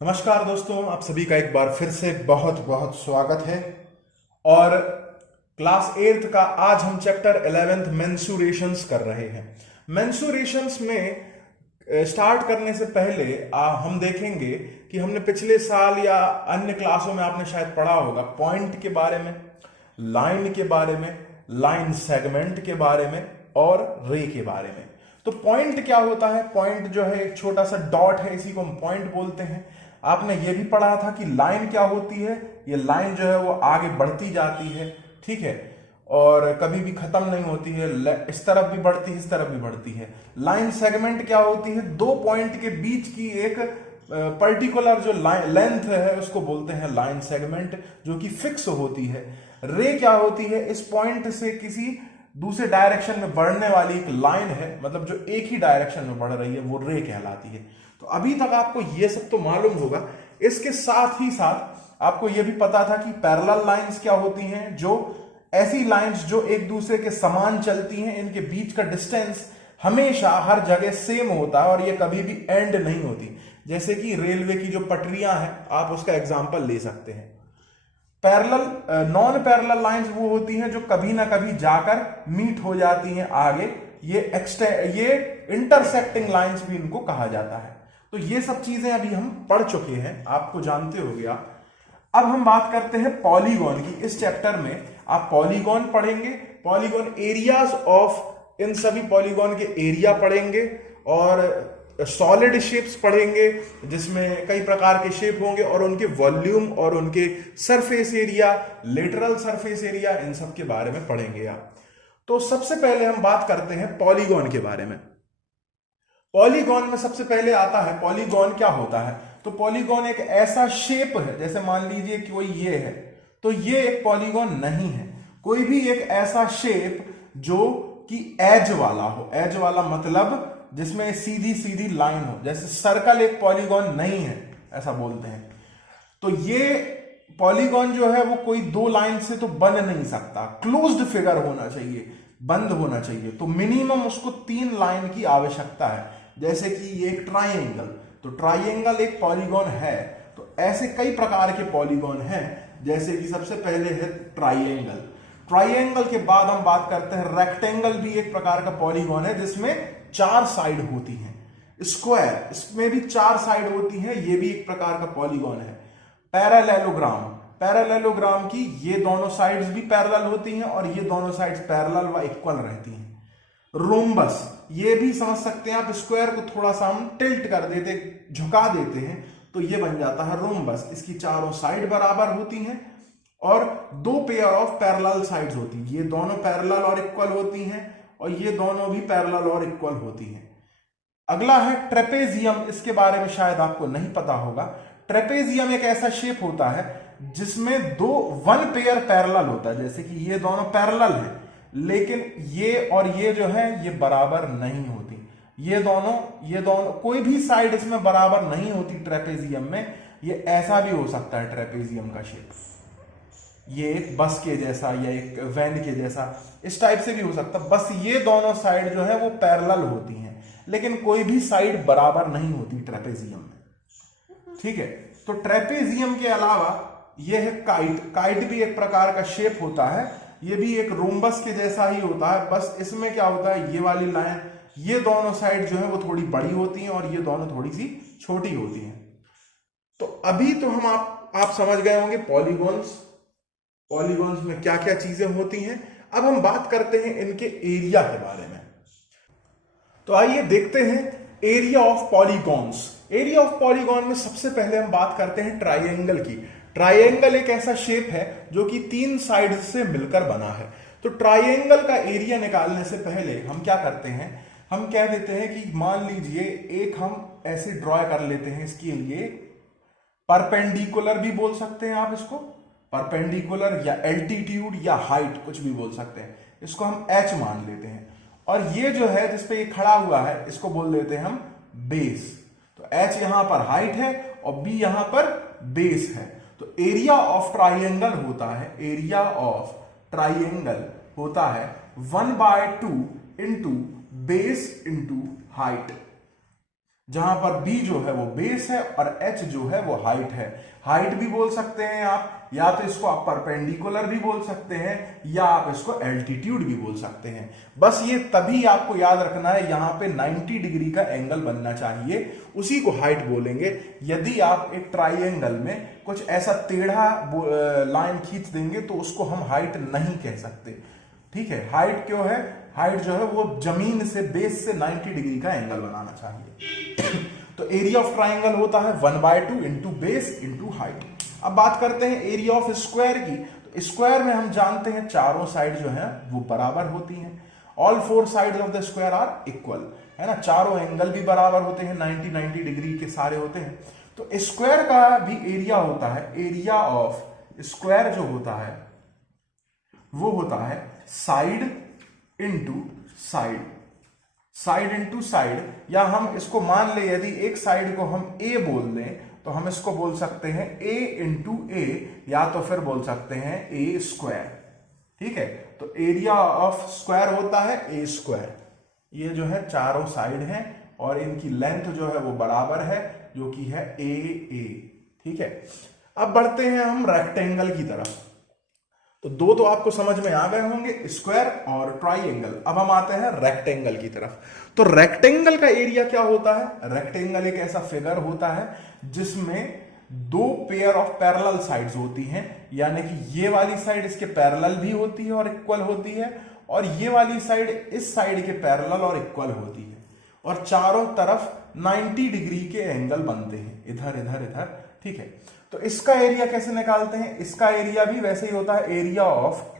नमस्कार दोस्तों, आप सभी का एक बार फिर से बहुत बहुत स्वागत है। और क्लास 8th का आज हम चैप्टर 11th मेंसुरेशंस कर रहे हैं। मेंसुरेशंस में स्टार्ट करने से पहले हम देखेंगे कि हमने पिछले साल या अन्य क्लासों में आपने शायद पढ़ा होगा पॉइंट के बारे में, लाइन के बारे में, लाइन सेगमेंट के बारे में और रे के बारे में। तो पॉइंट क्या होता है? पॉइंट जो है एक छोटा सा डॉट है, इसी को हम पॉइंट बोलते हैं। आपने ये भी पढ़ा था कि लाइन क्या होती है। ये लाइन जो है वो आगे बढ़ती जाती है, ठीक है, और कभी भी खत्म नहीं होती है। इस तरफ भी बढ़ती है, इस तरफ भी बढ़ती है। लाइन सेगमेंट क्या होती है? दो पॉइंट के बीच की एक पर्टिकुलर जो लेंथ है उसको बोलते हैं लाइन सेगमेंट, जो कि फिक्स होती है। रे क्या होती है? इस पॉइंट से किसी दूसरे डायरेक्शन में बढ़ने वाली एक लाइन है, मतलब जो एक ही डायरेक्शन में बढ़ रही है, वो रे कहलाती है। तो अभी तक आपको ये सब तो मालूम होगा। इसके साथ ही साथ आपको ये भी पता था कि पैरेलल लाइंस क्या होती हैं, जो ऐसी लाइंस जो एक दूसरे के समान चलती हैं, इनके बीच का डिस्टेंस हमेशा हर जगह सेम होता है और ये कभी भी एंड नहीं होती। जैसे कि रेलवे की जो पटरियां हैं, आप उसका एग्जांपल ले सकते हैं। पैरेलल नॉन पैरेलल लाइंस वो होती हैं जो कभी ना कभी जाकर मीट हो जाती हैं आगे। ये इंटरसेक्टिंग लाइंस भी इनको कहा जाता है। तो ये सब चीजें अभी हम पढ़ चुके हैं, आपको जानते होंगे आप। अब हम बात करते हैं पॉलीगॉन की। इस चैप्टर में आप पॉलीगॉन पढ़ेंगे, पॉलीगॉन एरियाज ऑफ, इन सभी पॉलीगॉन के एरिया पढ़ेंगे और सॉलिड शेप्स पढ़ेंगे जिसमें कई प्रकार के शेप होंगे और उनके वॉल्यूम और उनके surface area, lateral surface area, इन सब के बारे में पढ़ेंगे आप। तो सबसे पहले हम बात करते हैं पॉलीगॉन के बारे में। पॉलीगॉन में सबसे पहले आता है, पॉलीगॉन क्या होता है? तो पॉलीगॉन एक ऐसा शेप है, जैसे मान लीजिए कि कोई ये है, तो ये एक पॉलीगॉन नहीं है। कोई भी एक ऐसा शेप जो कि एज वाला हो, एज वाला मतलब जिसमें सीधी सीधी लाइन हो, जैसे सर्कल एक पॉलीगॉन नहीं है, ऐसा बोलते हैं। तो ये पॉलीगॉन जो है वो कोई दो लाइन से तो बन नहीं सकता, क्लोज्ड फिगर होना चाहिए, बंद होना चाहिए। तो मिनिमम उसको 3 लाइन की आवश्यकता है। जैसे कि ये एक ट्राइंगल, तो ट्राइंगल एक पॉलीगॉन है। तो ऐसे कई प्रकार के पॉलीगॉन हैं, जैसे कि सबसे पहले है ट्राइंगल। ट्राइंगल के बाद हम बात करते हैं रेक्टेंगल, भी एक प्रकार का पॉलीगॉन है जिसमें 4 साइड होती हैं। स्क्वायर, इसमें भी 4 साइड होती हैं, ये भी एक प्रकार का पॉलीगॉन है। पैरेललोग्राम, पैरेललोग्राम की ये दोनों साइड्स भी पैरेलल होती हैं और ये दोनों साइड्स पैरेलल व इक्वल रहती हैं। रोम्बस, ये भी समझ सकते हैं आप, स्क्वायर को थोड़ा सा हम टिल्ट कर देते, झुका देते हैं, तो ये बन जाता है रोम्बस। इसकी चारों साइड बराबर होती हैं और 2 पेयर ऑफ पैरेलल साइड्स होती हैं। ये दोनों पैरेलल और इक्वल होती हैं और ये दोनों भी पैरेलल और इक्वल होती हैं। अगला है ट्रेपेजियम। इसके बारे में शायद आपको नहीं पता होगा। ट्रेपेजियम एक ऐसा शेप होता है जिसमें 1 पेयर पैरेलल होता है, जैसे कि ये दोनों पैरेलल हैं, लेकिन ये और ये जो है ये बराबर नहीं होती। ये दोनों कोई भी साइड इसमें बराबर नहीं होती ट्रेपेजियम में। ये ऐसा भी हो सकता है ट्रेपेजियम का शेप, ये एक बस के जैसा या एक वैन के जैसा, इस टाइप से भी हो सकता है। बस ये दोनों साइड जो है वो पैरेलल होती हैं, लेकिन कोई भी साइड बराबर नहीं होती ट्रेपेजियम में, ठीक है। तो ट्रेपेजियम के अलावा ये है काइट। काइट भी एक प्रकार का शेप होता है, ये भी एक रोम्बस के जैसा ही होता है। बस इसमें क्या होता है, ये वाली लाइन, ये दोनों साइड जो है वो थोड़ी बड़ी होती हैं और ये दोनों थोड़ी सी छोटी होती हैं। तो अभी तो हम आप समझ गए होंगे पॉलीगॉन्स में क्या क्या चीजें होती हैं। अब हम बात करते हैं इनके एरिया के बारे में। तो आइए देखते हैं area of polygons. Area of polygon में सबसे पहले हम बात करते हैं ट्राइंगल की। ट्राइंगल एक ऐसा शेप है जो कि 3 साइड से मिलकर बना है। तो ट्राइंगल का एरिया निकालने से पहले हम क्या करते हैं, हम कह देते हैं कि मान लीजिए एक हम ऐसे ड्रॉ कर लेते हैं, इसके लिए परपेंडिकुलर भी बोल सकते हैं आप इसको, परपेंडिकुलर या एल्टीट्यूड या हाइट कुछ भी बोल सकते हैं। इसको हम एच मान लेते हैं और ये जो है जिसपे ये खड़ा हुआ है इसको बोल देते हैं हम बेस। तो एच यहां पर हाइट है और बी यहां पर बेस है। तो एरिया ऑफ ट्राइंगल होता है, एरिया ऑफ ट्राइंगल होता है 1/2 इंटू बेस इंटू हाइट। जहां पर b जो है वो बेस है और h जो है वो हाइट है। हाइट भी बोल सकते हैं आप, या तो इसको आप परपेंडिकुलर भी बोल सकते हैं, या आप इसको एल्टीट्यूड भी बोल सकते हैं। बस ये तभी आपको याद रखना है, यहां पे 90 डिग्री का एंगल बनना चाहिए, उसी को हाइट बोलेंगे। यदि आप एक ट्राइएंगल में कुछ ऐसा टेढ़ा लाइन खींच देंगे तो उसको हम हाइट नहीं कह सकते। ठीक है, हाइट क्यों है? हाइट जो है वो जमीन से, बेस से 90 डिग्री का एंगल बनाना चाहिए। तो एरिया ऑफ ट्राइंगल होता है 1/2 इंटू बेस इंटू हाइट। अब बात करते हैं एरिया ऑफ स्क्वायर की। तो स्क्वायर में हम जानते हैं चारों साइड जो है वो बराबर होती हैं। All 4 sides of the square are equal, है ना। चारों एंगल भी बराबर होते हैं, 90 डिग्री के सारे होते हैं। तो स्क्वायर का भी एरिया होता है, एरिया ऑफ स्क्वायर जो होता है वो होता है side into side, side into side. या हम इसको मान ले, यदि एक साइड को हम ए बोल लें तो हम इसको बोल सकते हैं ए इंटू ए, या तो फिर बोल सकते हैं ए स्क्वायर। ठीक है, तो एरिया ऑफ स्क्वायर होता है ए स्क्वायर। ये जो है चारों साइड हैं और इनकी लेंथ जो है वो बराबर है, जो कि है ए ए। ठीक है, अब बढ़ते हैं हम रेक्टेंगल की तरफ। तो दो तो आपको समझ में आ गए होंगे, स्क्वायर और ट्राइएंगल। अब हम आते हैं रेक्टेंगल की तरफ। तो रेक्टेंगल का एरिया क्या होता है? रेक्टेंगल एक ऐसा फिगर होता है जिसमें दो पेयर ऑफ पैरेलल साइड्स होती हैं, यानी कि ये वाली साइड इसके पैरेलल भी होती है और इक्वल होती है, और ये वाली साइड इस साइड के पैरेलल और इक्वल होती है, और चारों तरफ 90 डिग्री के एंगल बनते हैं, इधर इधर इधर। ठीक है, तो इसका एरिया कैसे निकालते हैं? इसका एरिया भी वैसे ही होता है, एरिया ऑफ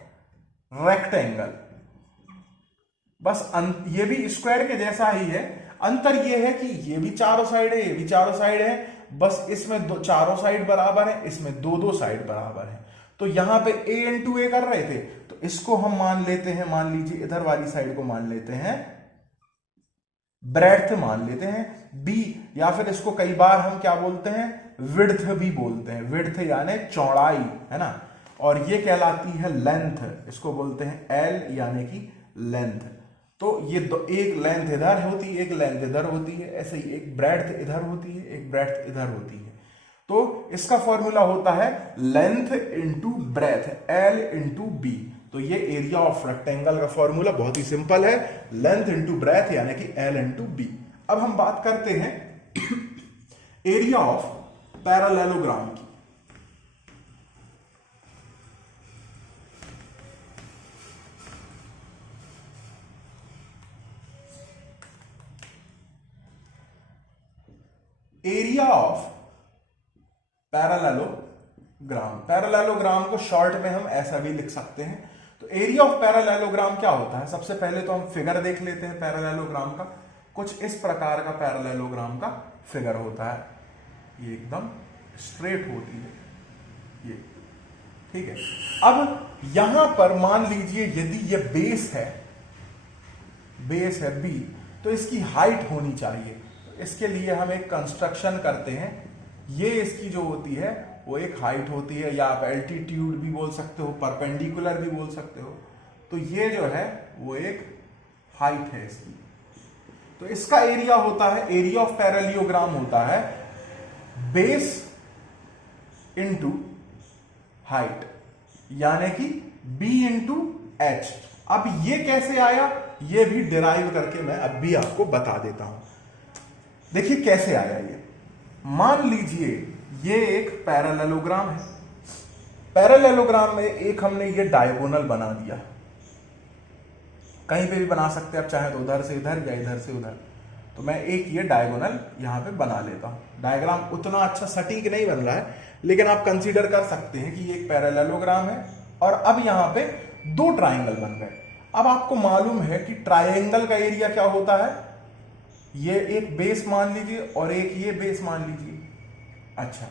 रेक्टेंगल। बस ये भी स्क्वायर के जैसा ही है, अंतर ये है कि ये भी चारों साइड है, ये भी चारों साइड है, बस इसमें दो चारों साइड बराबर है, इसमें दो दो साइड बराबर है। तो यहां पे a इंटू ए कर रहे थे, तो इसको हम मान लेते हैं, मान लीजिए इधर वाली साइड को मान लेते हैं ब्रेड्थ, मान लेते हैं b, या फिर इसको कई बार हम क्या बोलते हैं, विड्थ भी बोलते हैं। विड्थ यानी चौड़ाई, है ना। और ये कहलाती है लेंथ, इसको बोलते हैं l यानी कि लेंथ। तो ये एक लेंथ इधर होती है, एक लेंथ इधर होती है, ऐसे ही एक ब्रेड्थ इधर होती है, एक ब्रेड्थ इधर होती है। तो इसका फॉर्मूला होता है length into breadth, L into B. तो ये एरिया ऑफ रेक्टेंगल का फॉर्मूला बहुत ही सिंपल है, लेंथ इंटू ब्रेथ यानी कि L इंटू बी। अब हम बात करते हैं एरिया ऑफ पैरेललोग्राम की। एरिया ऑफ पैरेललोग्राम, पैरेललोग्राम को शॉर्ट में हम ऐसा भी लिख सकते हैं। तो एरिया ऑफ पैरेललोग्राम क्या होता है? सबसे पहले तो हम फिगर देख लेते हैं पैरेललोग्राम का। कुछ इस प्रकार का पैरेललोग्राम का फिगर होता है, ये एकदम स्ट्रेट होती है ये। ठीक है, अब यहां पर मान लीजिए यदि ये बेस है, बेस है बी, तो इसकी हाइट होनी चाहिए। तो इसके लिए हम एक कंस्ट्रक्शन करते हैं, ये इसकी जो होती है वो एक हाइट होती है, या आप एल्टीट्यूड भी बोल सकते हो, परपेंडिकुलर भी बोल सकते हो। तो ये जो है वो एक हाइट है इसकी। तो इसका एरिया होता है, एरिया ऑफ पैरेललोग्राम होता है बेस इंटू हाइट, यानी कि b इंटू एच। अब ये कैसे आया, ये भी डिराइव करके मैं अब भी आपको बता देता हूं। देखिए कैसे आया ये। मान लीजिए ये एक पैरेललोग्राम है, पैरेललोग्राम में एक हमने ये डायगोनल बना दिया, कहीं पे भी बना सकते हैं आप, चाहे तो उधर से इधर या इधर से उधर। तो मैं एक ये डायगोनल यहां पे बना लेता हूं। डायग्राम उतना अच्छा सटीक नहीं बन रहा है, लेकिन आप कंसीडर कर सकते हैं कि ये एक पैरेललोग्राम है, और अब यहां पे दो ट्राइंगल बन गए। अब आपको मालूम है कि ट्राइंगल का एरिया क्या होता है, ये एक बेस मान लीजिए और एक ये बेस मान लीजिए। अच्छा,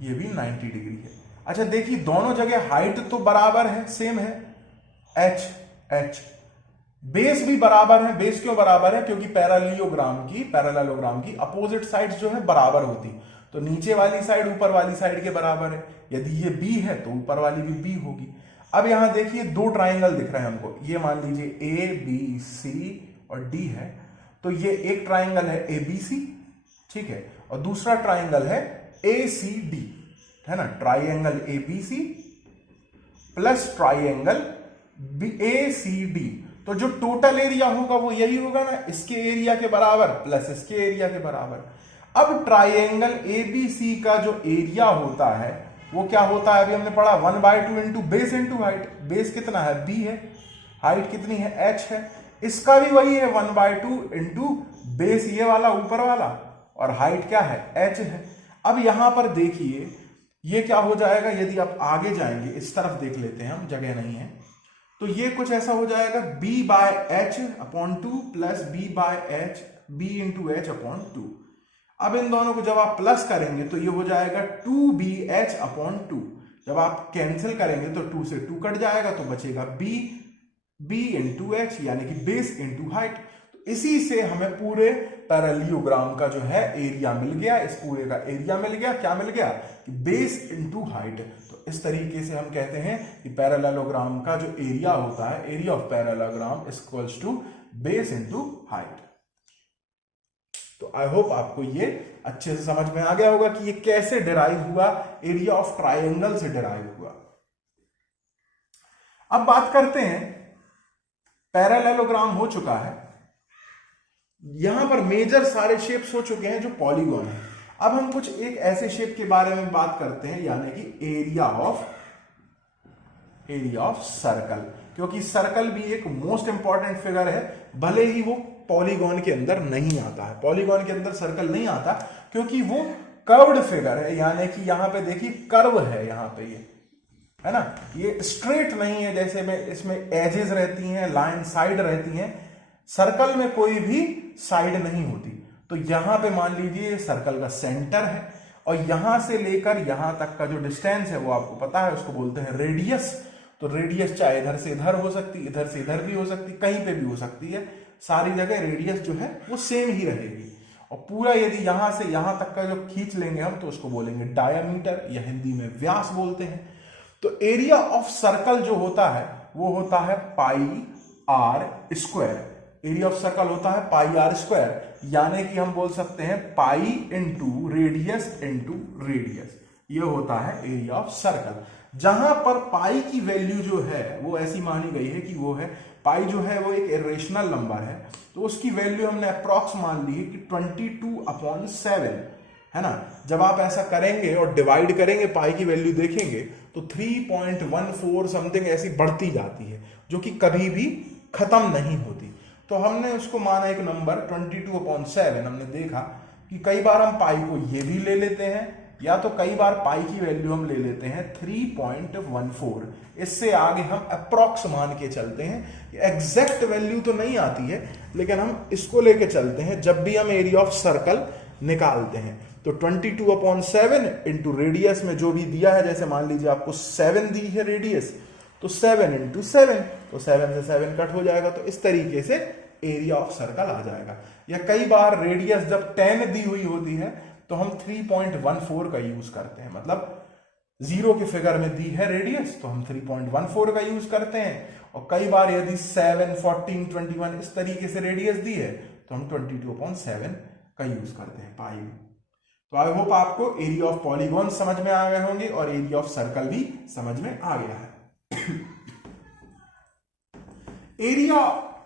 ये भी 90 डिग्री है। अच्छा देखिए, दोनों जगह हाइट तो बराबर है, सेम है, एच एच। बेस भी बराबर है। बेस क्यों बराबर है? क्योंकि पैरेललोग्राम की अपोजिट साइड्स जो है बराबर होती, तो नीचे वाली साइड ऊपर वाली साइड के बराबर है। यदि ये बी है तो ऊपर वाली भी बी होगी। अब यहां देखिए दो ट्राइंगल दिख रहे हैं हमको, ये मान लीजिए ए बी सी और डी है। तो ये एक ट्राइंगल है एबीसी, ठीक है, और दूसरा ट्राइंगल है एसीडी, है ना, triangle ABC plus triangle ACD. तो जो टोटल एरिया होगा वो यही होगा ना, इसके एरिया के बराबर प्लस इसके एरिया के बराबर। अब ट्राइंगल एबीसी का जो एरिया होता है वो क्या होता है, अभी हमने पढ़ा 1/2 into base into height. Base कितना है, b है, हाइट कितनी है, h है। इसका भी वही है 1/2 इंटू बेस ये वाला ऊपर वाला, और हाइट क्या है, h है। अब यहां पर देखिए ये क्या हो जाएगा, यदि आप आगे जाएंगे इस तरफ देख लेते हैं हम, जगह नहीं है, तो ये कुछ ऐसा हो जाएगा b/h/2 plus b into h/2। अब इन दोनों को जब आप प्लस करेंगे तो ये हो जाएगा 2bh/2। जब आप कैंसिल करेंगे तो 2 से 2 कट जाएगा तो बचेगा b इंटू एच, यानी कि बेस इंटू हाइट। तो इसी से हमें पूरे पैरेललोग्राम का जो है एरिया मिल गया, इस पूरे का एरिया मिल गया। क्या मिल गया, कि बेस इंटू हाइट। तो इस तरीके से हम कहते हैं कि पैरेललोग्राम का जो एरिया होता है, area of parallelogram is equals to base into height. तो आई होप आपको ये अच्छे से समझ में आ गया होगा कि ये कैसे डिराइव हुआ, एरिया ऑफ ट्राइंगल से डिराइव हुआ। अब बात करते हैं, पैरेललोग्राम हो चुका है, यहां पर मेजर सारे शेप्स हो चुके हैं जो पॉलीगॉन है। अब हम कुछ एक ऐसे शेप के बारे में बात करते हैं, यानी कि एरिया ऑफ सर्कल, क्योंकि सर्कल भी एक मोस्ट इंपॉर्टेंट फिगर है, भले ही वो पॉलीगॉन के अंदर नहीं आता है। पॉलीगॉन के अंदर सर्कल नहीं आता क्योंकि वो कर्व्ड फिगर है, यानी कि यहां पे देखिए कर्व है, यहां पे ये है ना, ये स्ट्रेट नहीं है, जैसे में इसमें एजेस रहती हैं, लाइन साइड रहती हैं, सर्कल में कोई भी साइड नहीं होती। तो यहां पे मान लीजिए ये सर्कल का सेंटर है, और यहां से लेकर यहां तक का जो डिस्टेंस है वो आपको पता है, उसको बोलते हैं रेडियस। तो रेडियस चाहे इधर से इधर हो सकती, इधर से इधर भी हो सकती, कहीं पे भी हो सकती है, सारी जगह रेडियस जो है वो सेम ही रहेगी। और पूरा यदि यहां से यहां तक का जो खींच लेंगे हम तो उसको बोलेंगे डायमीटर, या हिंदी में व्यास बोलते हैं। तो एरिया ऑफ सर्कल जो होता है वो होता है πr²। एरिया ऑफ सर्कल होता है πr², यानी कि हम बोल सकते हैं पाई इंटू रेडियस ये होता है एरिया ऑफ सर्कल। जहां पर पाई की वैल्यू जो है वो ऐसी मानी गई है कि वो है, पाई जो है वो एक इरेशनल नंबर है, तो उसकी वैल्यू हमने अप्रॉक्स मान ली है कि 22/7, है ना। जब आप ऐसा करेंगे और डिवाइड करेंगे, पाई की वैल्यू देखेंगे तो 3.14 समथिंग ऐसी बढ़ती जाती है, जो कि कभी भी खत्म नहीं होती। तो हमने उसको माना एक नंबर 22/7। हमने देखा कि कई बार हम पाई को ये भी ले लेते हैं, या तो कई बार पाई की वैल्यू हम ले लेते हैं 3.14। इससे आगे हम अप्रॉक्स मान के चलते हैं, एग्जैक्ट वैल्यू तो नहीं आती है, लेकिन हम इसको लेके चलते हैं जब भी हम एरिया ऑफ सर्कल निकालते हैं। तो 22/7 इंटू रेडियस में जो भी दिया है, जैसे मान लीजिए आपको 7 दी है रेडियस, तो 7 इंटू 7, तो 7 से 7 कट हो जाएगा, तो इस तरीके से एरिया ऑफ सर्कल आ जाएगा। या कई बार रेडियस जब 10 दी हुई होती है तो हम 3.14 का यूज करते हैं, मतलब 0 के फिगर में दी है रेडियस तो हम 3.14 का यूज करते हैं। और कई बार यदि 7, 14, 21 इस तरीके से रेडियस दी है तो हम 22/7 का यूज करते हैं पाई में। तो आई होप आपको एरिया ऑफ पॉलीगॉन समझ में आ गए होंगे और एरिया ऑफ सर्कल भी समझ में आ गया है। एरिया,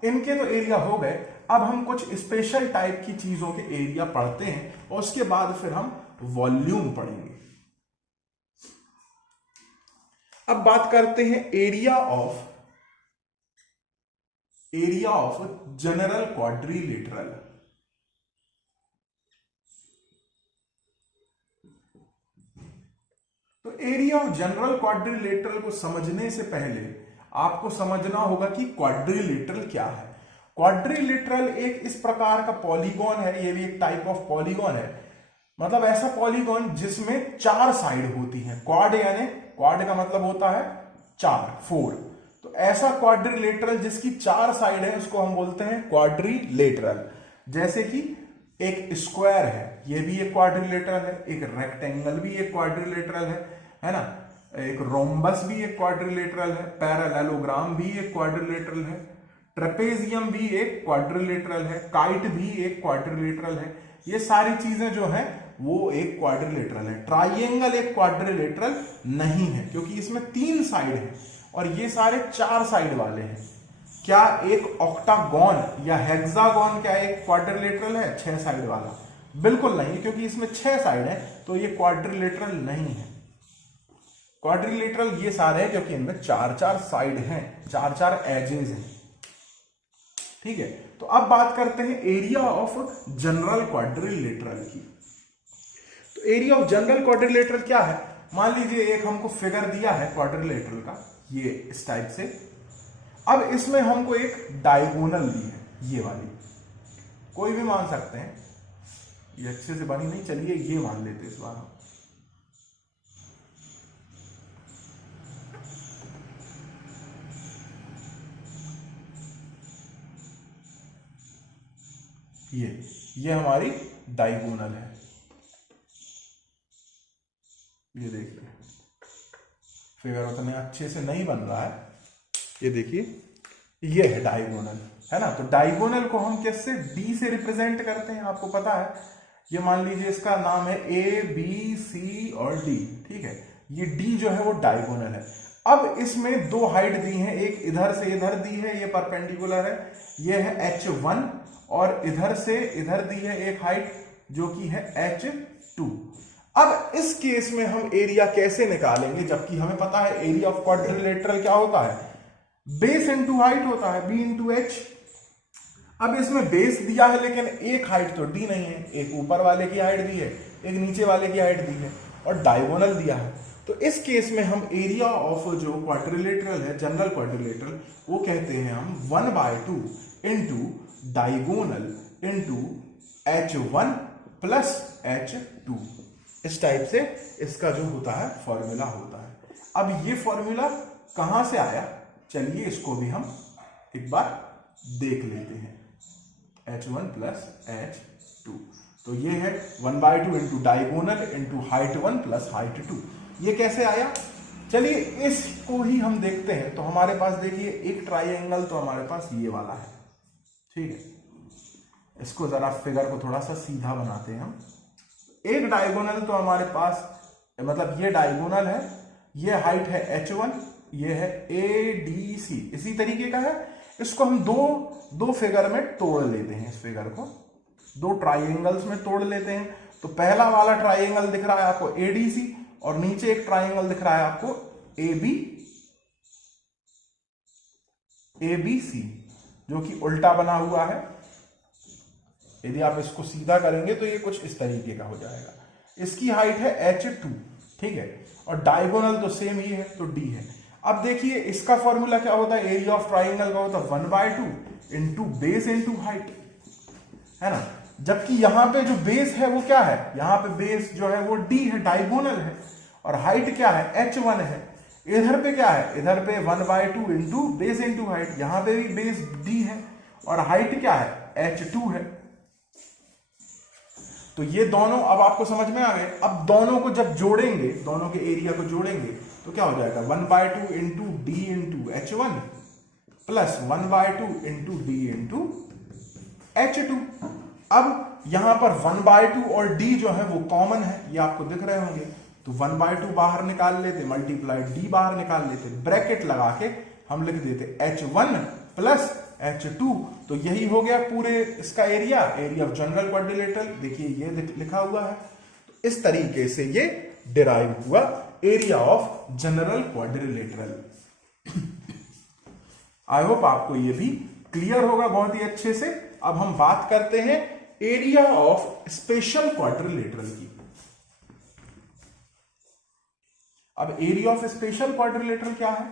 इनके तो एरिया हो गए। अब हम कुछ स्पेशल टाइप की चीजों के एरिया पढ़ते हैं और उसके बाद फिर हम वॉल्यूम पढ़ेंगे। अब बात करते हैं एरिया ऑफ जनरल क्वाड्रिलेटरल। तो एरिया ऑफ जनरल क्वाड्रिलेटरल को समझने से पहले आपको समझना होगा कि क्वाड्रिलेटरल क्या है। क्वाड्रिलेटरल एक इस प्रकार का पॉलीगॉन है, ये भी एक टाइप ऑफ पॉलीगॉन है, मतलब ऐसा पॉलीगॉन जिसमें 4 साइड होती हैं। क्वाड यानी, क्वाड का मतलब होता है 4, तो ऐसा क्वाड्रिलेटरल जिसकी 4 साइड है उसको हम बोलते हैं क्वाड्रिलेटरल। जैसे कि एक स्क्वायर है, ये भी एक क्वाड्रिलेटरल है, एक रेक्टेंगल भी एक क्वाड्रिलेटरल है ना, एक रोम्बस भी एक क्वाड्रिलेटरल है, पैरेललोग्राम भी एक क्वाड्रिलेटरल है, ट्रेपेजियम भी एक क्वाड्रिलेटरल है, काइट भी एक क्वाड्रिलेटरल है, ये सारी चीजें जो हैं वो एक क्वाड्रिलेटरल है। ट्राइएंगल एक क्वाड्रिलेटरल नहीं है क्योंकि इसमें 3 साइड है और ये सारे 4 साइड वाले हैं। क्या एक ऑक्टागोन या हेक्सागोन क्या एक क्वाड्रिलेटरल है 6 साइड वाला? बिल्कुल नहीं, क्योंकि इसमें 6 साइड है तो ये क्वाड्रिलेटरल नहीं है। क्वाड्रिलेटरल ये सारे हैं क्योंकि इनमें 4-4 साइड हैं, 4-4 एजेस हैं। ठीक है, तो अब बात करते हैं एरिया ऑफ जनरल क्वाड्रिलेटरल की। तो एरिया ऑफ जनरल क्वाड्रिलेटरल क्या है? मान लीजिए एक हमको फिगर दिया है क्वाड्रिलेटरल का, ये इस टाइप से। अब इसमें हमको एक डायगोनल दी है, ये वाली, कोई भी मान सकते हैं, ये अच्छे से बनी नहीं, चलिए ये मान लेते इस बार हम। ये हमारी डायगोनल है, ये देखिए फिगर उतने अच्छे से नहीं बन रहा है, ये देखिए ये है डायगोनल, है ना। तो डायगोनल को हम किससे? डी से रिप्रेजेंट करते हैं, आपको पता है। ये मान लीजिए इसका नाम है ए बी सी और डी, ठीक है। ये डी जो है वो डायगोनल है। अब इसमें 2 हाइट दी हैं, एक इधर से इधर दी है, ये परपेंडिकुलर है, ये है H1, और इधर से इधर दी है एक हाइट जो कि है H2। अब इस केस में हम एरिया कैसे निकालेंगे, जबकि हमें पता है एरिया ऑफ क्वाड्रिलेटरल क्या होता है? बेस इंटू हाइट होता है, बी इंटू एच। अब इसमें बेस दिया है लेकिन एक हाइट तो डी नहीं है, एक ऊपर वाले की हाइट दी है, एक नीचे वाले की हाइट दी है, और डायगोनल दिया है। तो इस केस में हम एरिया ऑफ जो क्वाड्रिलेटरल है, जनरल क्वाड्रिलेटरल, वो कहते हैं हम 1/2 into diagonal into H1 plus H2। इस टाइप से इसका जो होता है फॉर्मूला होता है। अब ये फॉर्मूला कहां से आया, चलिए इसको भी हम एक बार देख लेते हैं। H1 प्लस H2, तो ये है 1/2 into diagonal into height 1 plus height 2। ये कैसे आया, चलिए इसको ही हम देखते हैं। तो हमारे पास देखिए एक ट्राइएंगल तो हमारे पास ये वाला है, ठीक है। इसको जरा फिगर को थोड़ा सा सीधा बनाते हैं हम। एक डायगोनल तो हमारे पास, मतलब ये डायगोनल है, ये हाइट है H1, ये है ADC, इसी तरीके का है। इसको हम दो फिगर में तोड़ लेते हैं, इस फिगर को 2 ट्राइएंगल्स में तोड़ लेते हैं। तो पहला वाला ट्राइएंगल दिख रहा है आपको ADC, और नीचे एक ट्राइएंगल दिख रहा है आपको ABC, जो कि उल्टा बना हुआ है। यदि आप इसको सीधा करेंगे तो ये कुछ इस तरीके का हो जाएगा। इसकी हाइट है H2, ठीक है, और डायगोनल तो सेम ही है, तो D है। अब देखिए इसका फॉर्मूला क्या होता है, एरिया ऑफ ट्राइंगल का होता है 1/2 इंटू बेस इंटू हाइट, है ना। जबकि यहां पे जो बेस है वो क्या है, यहां पे बेस जो है वो D है, डायगोनल है, और हाइट क्या है H1 है। इधर पे क्या है, इधर पे 1/2 इंटू बेस इंटू हाइट, यहां पे भी बेस D है, और हाइट क्या है H2 है। तो ये दोनों अब आपको समझ में आ गए। अब दोनों को जब जोड़ेंगे, दोनों के एरिया को जोड़ेंगे तो क्या हो जाएगा, 1/2 into D into H1 plus 1/2 into D into H2। अब यहां पर 1/2 और d जो है वो कॉमन है, ये आपको दिख रहे होंगे। तो 1/2 बाहर निकाल लेते, मल्टीप्लाई d बाहर निकाल लेते, ब्रैकेट लगा के हम लिख देते H1 प्लस H2। तो यही हो गया पूरे इसका area, area of general quadrilateral. देखिए ये लिखा हुआ है। तो इस तरीके से ये डिराइव हुआ area of general quadrilateral. I hope आपको ये भी क्लियर होगा बहुत ही अच्छे से। अब हम बात करते हैं एरिया ऑफ स्पेशल क्वाड्रिलेटरल की। अब एरिया ऑफ स्पेशल क्वाड्रिलेटरल क्या है,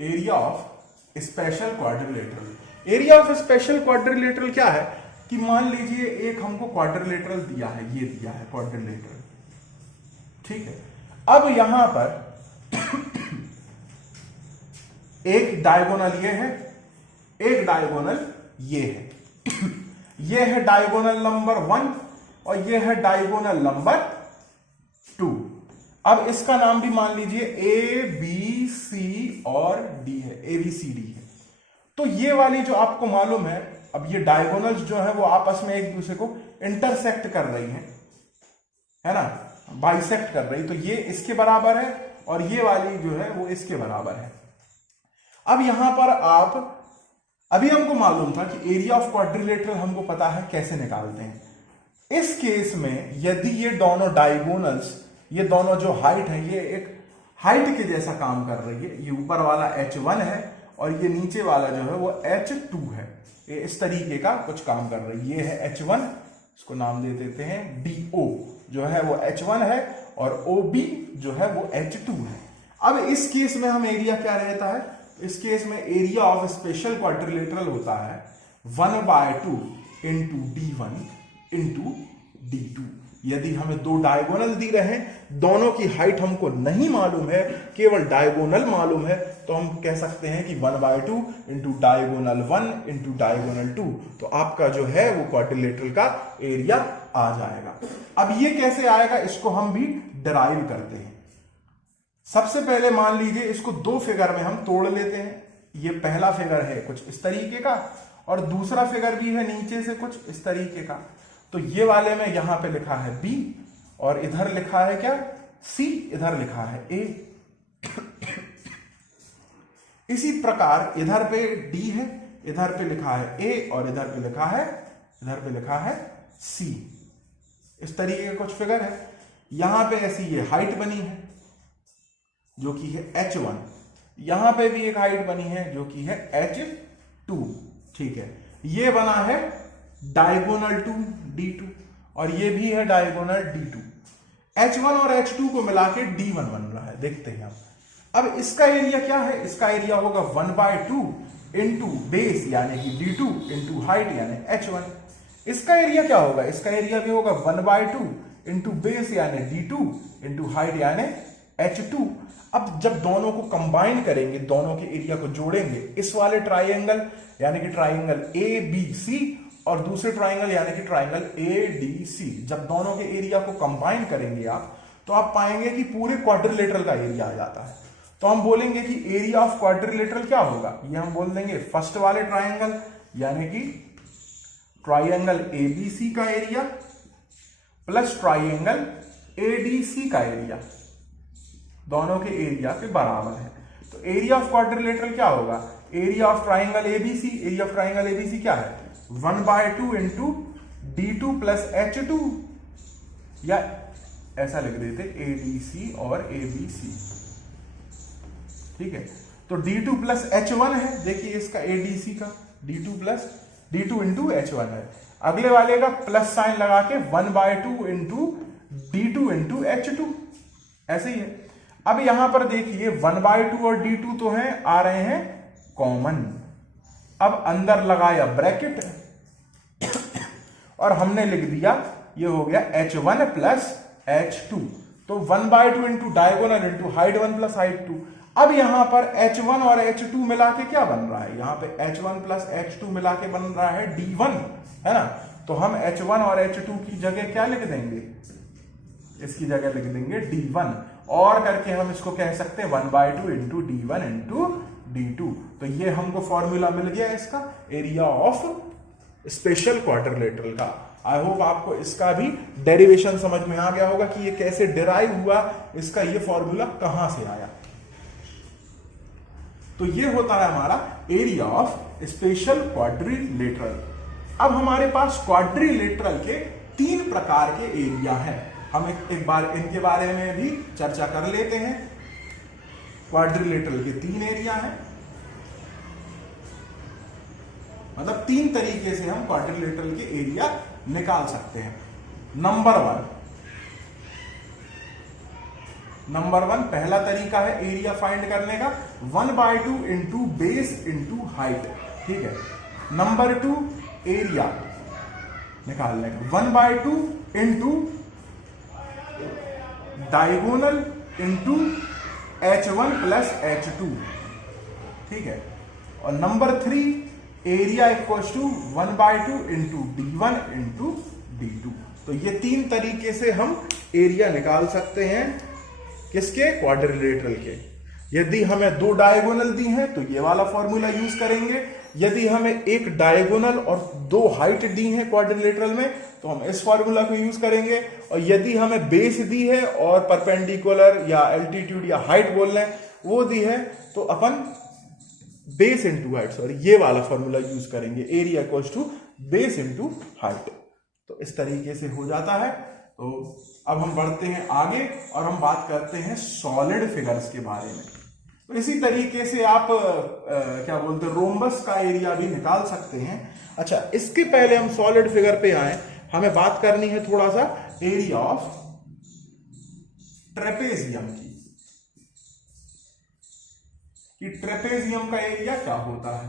area of special quadrilateral. Area of special quadrilateral क्या है कि मान लीजिए एक हमको क्वाड्रिलेटरल दिया है, ये दिया है क्वाड्रिलेटरल, ठीक है। अब यहां पर एक डायगोनल ये है, एक डायगोनल ये है। ये है डायगोनल नंबर 1 और ये है डायगोनल नंबर 2। अब इसका नाम भी मान लीजिए ए बी सी और डी है, ए बी सी डी है। तो ये वाली जो आपको मालूम है, अब ये डायगोनल्स जो है वो आपस में एक दूसरे को इंटरसेक्ट कर रही है ना, बाइसेक्ट कर रही, तो ये इसके बराबर है और ये वाली जो है वो इसके बराबर है। अब यहां पर आप, अभी हमको मालूम था कि एरिया ऑफ क्वाड्रिलेटरल हमको पता है कैसे निकालते हैं। इस केस में यदि ये दोनों डायगोनल्स, ये दोनों जो हाइट है, ये एक हाइट के जैसा काम कर रही है, ये ऊपर वाला h1 है और ये नीचे वाला जो है वो h2 है, ये इस तरीके का कुछ काम कर रही है। ये है h1, इसको नाम दे देते हैं DO, जो है वो h1 है और OB जो है वो h2 है। अब इस केस में हम एरिया क्या रहता है, इस केस में एरिया ऑफ स्पेशल क्वाड्रिलेटरल होता है 1/2 इंटू D1 इंटू D2। यदि हमें दो डायगोनल दी रहे, दोनों की हाइट हमको नहीं मालूम है, केवल डायगोनल मालूम है, तो हम कह सकते हैं कि 1/2 इंटू डायगोनल 1 इंटू डायगोनल 2, तो आपका जो है वो क्वाड्रिलेटरल का एरिया आ जाएगा। अब ये कैसे आएगा, इसको हम भी डिराइव करते हैं। सबसे पहले मान लीजिए इसको दो फिगर में हम तोड़ लेते हैं। ये पहला फिगर है कुछ इस तरीके का और दूसरा फिगर भी है नीचे से कुछ इस तरीके का। तो ये वाले में यहां पे लिखा है B और इधर लिखा है क्या C, इधर लिखा है A। इसी प्रकार इधर पे D है, इधर पे लिखा है A और इधर पे लिखा है C। इस तरीके का कुछ फिगर है। यहां पे ऐसी ये हाइट बनी है जो कि है h1, यहां पे भी एक हाइट बनी है जो कि है h2। ठीक है, ये बना है डायगोनल 2 D2 और ये भी है डायगोनल D2। h1 और h2 को मिला के D1 बन रहा है, देखते हैं अब इसका एरिया क्या है, इसका एरिया होगा 1/2 इंटू बेस यानी कि D2 इंटू हाइट यानी h1। इसका एरिया क्या होगा, इसका एरिया भी होगा 1/2 इंटू बेस यानी D2 इंटू हाइट यानी h2। अब जब दोनों को कंबाइन करेंगे, दोनों के एरिया को जोड़ेंगे, इस वाले ट्राइंगल यानी कि ट्राइंगल ABC और दूसरे ट्राइंगल यानी कि ट्राइंगल ADC, जब दोनों के एरिया को कंबाइन करेंगे आप, तो आप पाएंगे कि पूरे क्वाड्रिलेटरल का एरिया आ जाता है। तो हम बोलेंगे कि एरिया ऑफ क्वाड्रिलेटरल क्या होगा, ये हम बोल देंगे फर्स्ट वाले ट्राइंगल यानी कि ट्राइंगल ABC का एरिया प्लस ट्राइंगल ADC का एरिया, दोनों के एरिया के बराबर है। तो एरिया ऑफ क्वाड्रिलेटरल क्या होगा, area of triangle ABC, area of triangle ABC क्या है 1/2 इंटू D2 प्लस h2, या ऐसा लिख देते ADC और ABC। ठीक है, तो D2 प्लस h1 है, देखिए इसका ADC का D2 इंटू h1 है। अगले वाले का प्लस साइन लगा के 1/2 इंटू D2 इंटू h2, ऐसे ही है। अब यहां पर देखिए 1/2 और D2 तो हैं, आ रहे हैं कॉमन। अब अंदर लगाया ब्रैकेट और हमने लिख दिया ये हो गया h1 प्लस h2। तो 1/2 into diagonal into height 1 plus height 2। अब यहां पर h1 और h2 मिला के क्या बन रहा है, यहां पे h1 प्लस h2 मिला के बन रहा है D1, है ना। तो हम h1 और h2 की जगह क्या लिख देंगे, इसकी जगह लिख देंगे D1 और करके हम इसको कह सकते हैं 1/2 इंटू D1 इंटू D2। तो ये हमको फॉर्मूला मिल गया इसका एरिया ऑफ स्पेशल क्वाड्रिलेटरल का। आई होप आपको इसका भी डेरिवेशन समझ में आ गया होगा कि ये कैसे डिराइव हुआ, इसका ये फॉर्मूला कहां से आया। तो ये होता है हमारा एरिया ऑफ स्पेशल क्वाड्रिलेटरल। अब हमारे पास क्वाड्रिलेटरल के 3 प्रकार के एरिया हैं, हम एक बार इनके बारे में भी चर्चा कर लेते हैं। क्वाड्रिलेटरल के 3 एरिया हैं, मतलब 3 तरीके से हम क्वाड्रिलेटरल के एरिया निकाल सकते हैं। नंबर वन पहला तरीका है एरिया फाइंड करने का 1/2 इंटू बेस इंटू हाइट। ठीक है, नंबर 2 एरिया निकालने का 1/2 into diagonal into h1 plus h2। ठीक है, और number 3 area equals to 1/2 into D1 into D2। तो ये 3 तरीके से हम एरिया निकाल सकते हैं किसके? क्वाड्रिलेटरल के। यदि हमें दो डायगोनल दी हैं तो ये वाला फॉर्मूला यूज करेंगे। यदि हमें एक डायगोनल और दो हाइट दी हैं क्वाड्रिलेटरल में तो हम इस फॉर्मूला को यूज करेंगे। और यदि हमें बेस दी है और परपेंडिकुलर या एल्टीट्यूड या हाइट बोल रहे हैं वो दी है तो अपन बेस इंटू हाइट, सॉरी, ये वाला फॉर्मूला यूज करेंगे, area equals to base into height. तो इस तरीके से हो जाता है। तो अब हम बढ़ते हैं आगे और हम बात करते हैं सॉलिड फिगर्स के बारे में। तो इसी तरीके से आप क्या बोलते हैं, रोम्बस का एरिया भी निकाल सकते हैं। अच्छा, इसके पहले हम सॉलिड फिगर पे आए, हमें बात करनी है थोड़ा सा एरिया ऑफ ट्रेपेजियम की, कि ट्रेपेजियम का एरिया क्या होता है।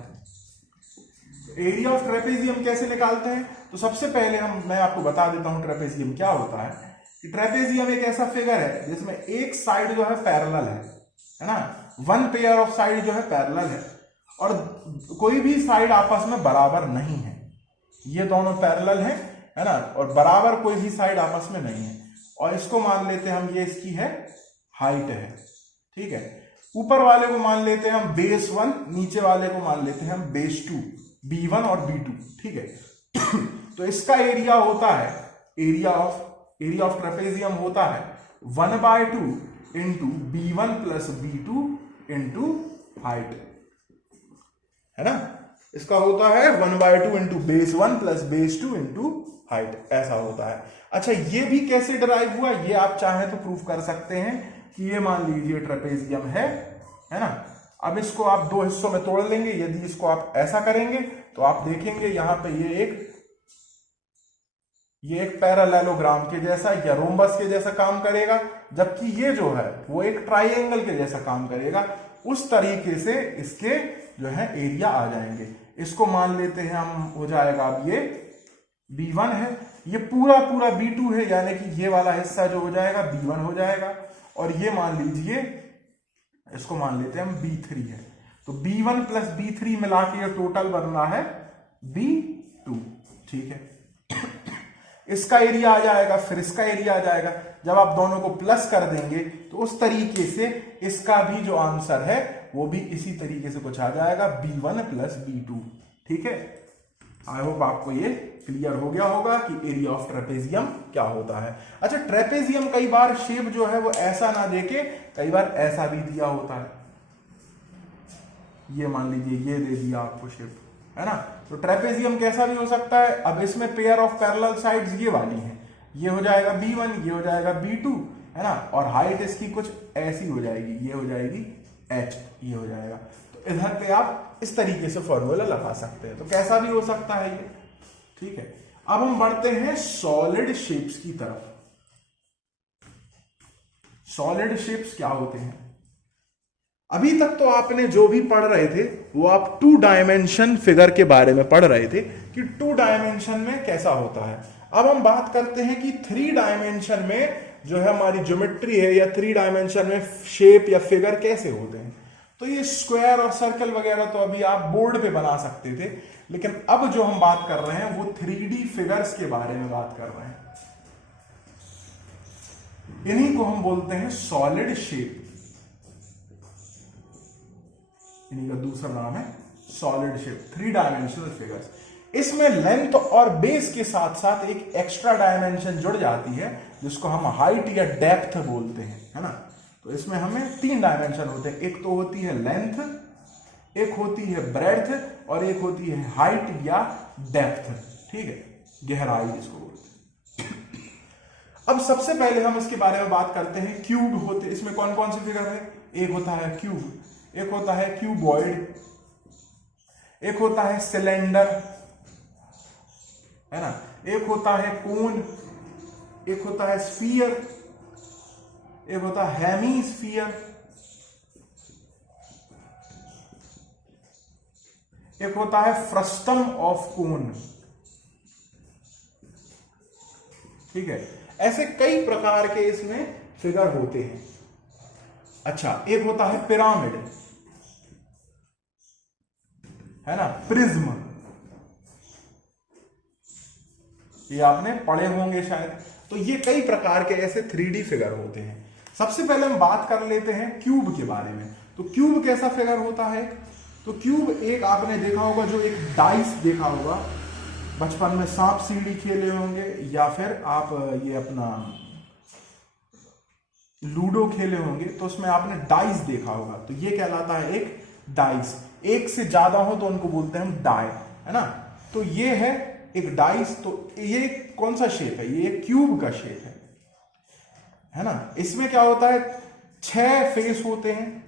एरिया ऑफ ट्रेपेजियम कैसे निकालते हैं? तो सबसे पहले मैं आपको बता देता हूं ट्रेपेजियम क्या होता है। कि ट्रेपेजियम एक ऐसा फिगर है जिसमें एक साइड जो है पैरेलल है ना, वन पेयर ऑफ साइड जो है पैरेलल है और कोई भी साइड आपस में बराबर नहीं है। ये दोनों पैरेलल है ना, और बराबर कोई भी साइड आपस में नहीं है। और इसको मान लेते हैं हम, ये इसकी है हाइट है, ठीक है। ऊपर वाले को मान लेते हैं हम बेस 1, नीचे वाले को मान लेते हैं हम बेस 2, B1 और B2, ठीक है। तो इसका एरिया होता है, एरिया ऑफ ट्रेपेजियम होता है 1/2 into B1 plus B2 into height, है ना। इसका होता है 1/2 into base 1 plus base 2 into height, ऐसा होता है। अच्छा, ये भी कैसे डिराइव हुआ, ये आप चाहें तो प्रूफ कर सकते हैं कि ये मान लीजिए ट्रेपेजियम है ना। अब इसको आप दो हिस्सों में तोड़ लेंगे। यदि इसको आप ऐसा करेंगे तो आप देखेंगे यहां पे ये एक पैरेललोग्राम के जैसा या रोम्बस के जैसा काम करेगा, जबकि ये जो है वो एक ट्राइंगल के जैसा काम करेगा। उस तरीके से इसके जो है एरिया आ जाएंगे। इसको मान लेते हैं हम, हो जाएगा, अब ये B1 है, ये पूरा B2 है, यानी कि ये वाला हिस्सा जो हो जाएगा B1 हो जाएगा। और ये मान लीजिए, इसको मान लेते हैं हम B3 है। तो B1 प्लस B3 मिला के ये टोटल बन रहा है B2, ठीक है। इसका एरिया आ जाएगा, फिर इसका एरिया आ जाएगा। जब आप दोनों को प्लस कर देंगे तो उस तरीके से इसका भी जो आंसर है वो भी इसी तरीके से कुछ आ जाएगा, B1 प्लस B2, ठीक है। आई होप आपको ये क्लियर हो गया होगा कि एरिया ऑफ ट्रेपेजियम क्या होता है। अच्छा, ट्रेपेजियम कई बार शेप जो है वो ऐसा ना देके कई बार ऐसा भी दिया होता है। ये मान लीजिए ये दे दिया आपको शेप, है ना। तो ट्रेपेजियम कैसा भी हो सकता है। अब इसमें पेयर ऑफ पैरेलल साइड्स ये वाली हैं, ये हो जाएगा B1, ये हो जाएगा B2, है ना। और हाइट इसकी कुछ ऐसी हो जाएगी, ये हो जाएगी H, ये हो जाएगा। तो इधर पे आप इस तरीके से फॉर्मूला लगा सकते हैं। तो कैसा भी हो सकता है ये, ठीक है। अब हम बढ़ते हैं सॉलिड शेप्स की तरफ। सॉलिड शेप्स क्या होते हैं? अभी तक तो आपने जो भी पढ़ रहे थे वो आप 2 डायमेंशन फिगर के बारे में पढ़ रहे थे कि 2 डायमेंशन में कैसा होता है। अब हम बात करते हैं कि 3 डायमेंशन में जो है हमारी ज्योमेट्री है, या 3 डायमेंशन में शेप या फिगर कैसे होते हैं। तो ये स्क्वायर और सर्कल वगैरह तो अभी आप बोर्ड पे बना सकते थे, लेकिन अब जो हम बात कर रहे हैं वो 3D फिगर्स के बारे में बात कर रहे हैं। इन्हीं को हम बोलते हैं सॉलिड शेप। इन्हीं का दूसरा नाम है सॉलिड शेप, 3 डायमेंशनल फिगर्स। इसमें लेंथ और बेस के साथ साथ एक एक्स्ट्रा डायमेंशन जुड़ जाती है जिसको हम हाइट या डेप्थ बोलते हैं, है ना। तो इसमें हमें 3 डायमेंशन होते हैं। एक तो होती है लेंथ, एक होती है ब्रेड्थ और एक होती है हाइट या डेप्थ, ठीक है, गहराई जिसको बोलते हैं। अब सबसे पहले हम इसके बारे में बात करते हैं। क्यूब होते, इसमें कौन कौन से फिगर है? एक होता है क्यूब, एक होता है क्यूबॉइड, एक होता है सिलेंडर, है ना, एक होता है कोन, एक होता है स्फीयर, एक होता है हेमीस्फीयर, एक होता है फ्रस्टम ऑफ कोन, ठीक है। ऐसे कई प्रकार के इसमें फिगर होते हैं। अच्छा, एक होता है पिरामिड, है ना, प्रिज्म, ये आपने पढ़े होंगे शायद। तो ये कई प्रकार के ऐसे 3D फिगर होते हैं। सबसे पहले हम बात कर लेते हैं क्यूब के बारे में। तो क्यूब कैसा फिगर होता है? तो क्यूब एक आपने देखा होगा, जो एक डाइस देखा होगा बचपन में, सांप सीढ़ी खेले होंगे, या फिर आप ये अपना लूडो खेले होंगे, तो उसमें आपने डाइस देखा होगा। तो ये कहलाता है एक डाइस। एक से ज्यादा हो तो उनको बोलते हैं हम डाई, है ना। तो ये है एक डाइस। तो ये कौन सा शेप है? ये क्यूब का शेप है ना। इसमें क्या होता है, 6 फेस होते हैं।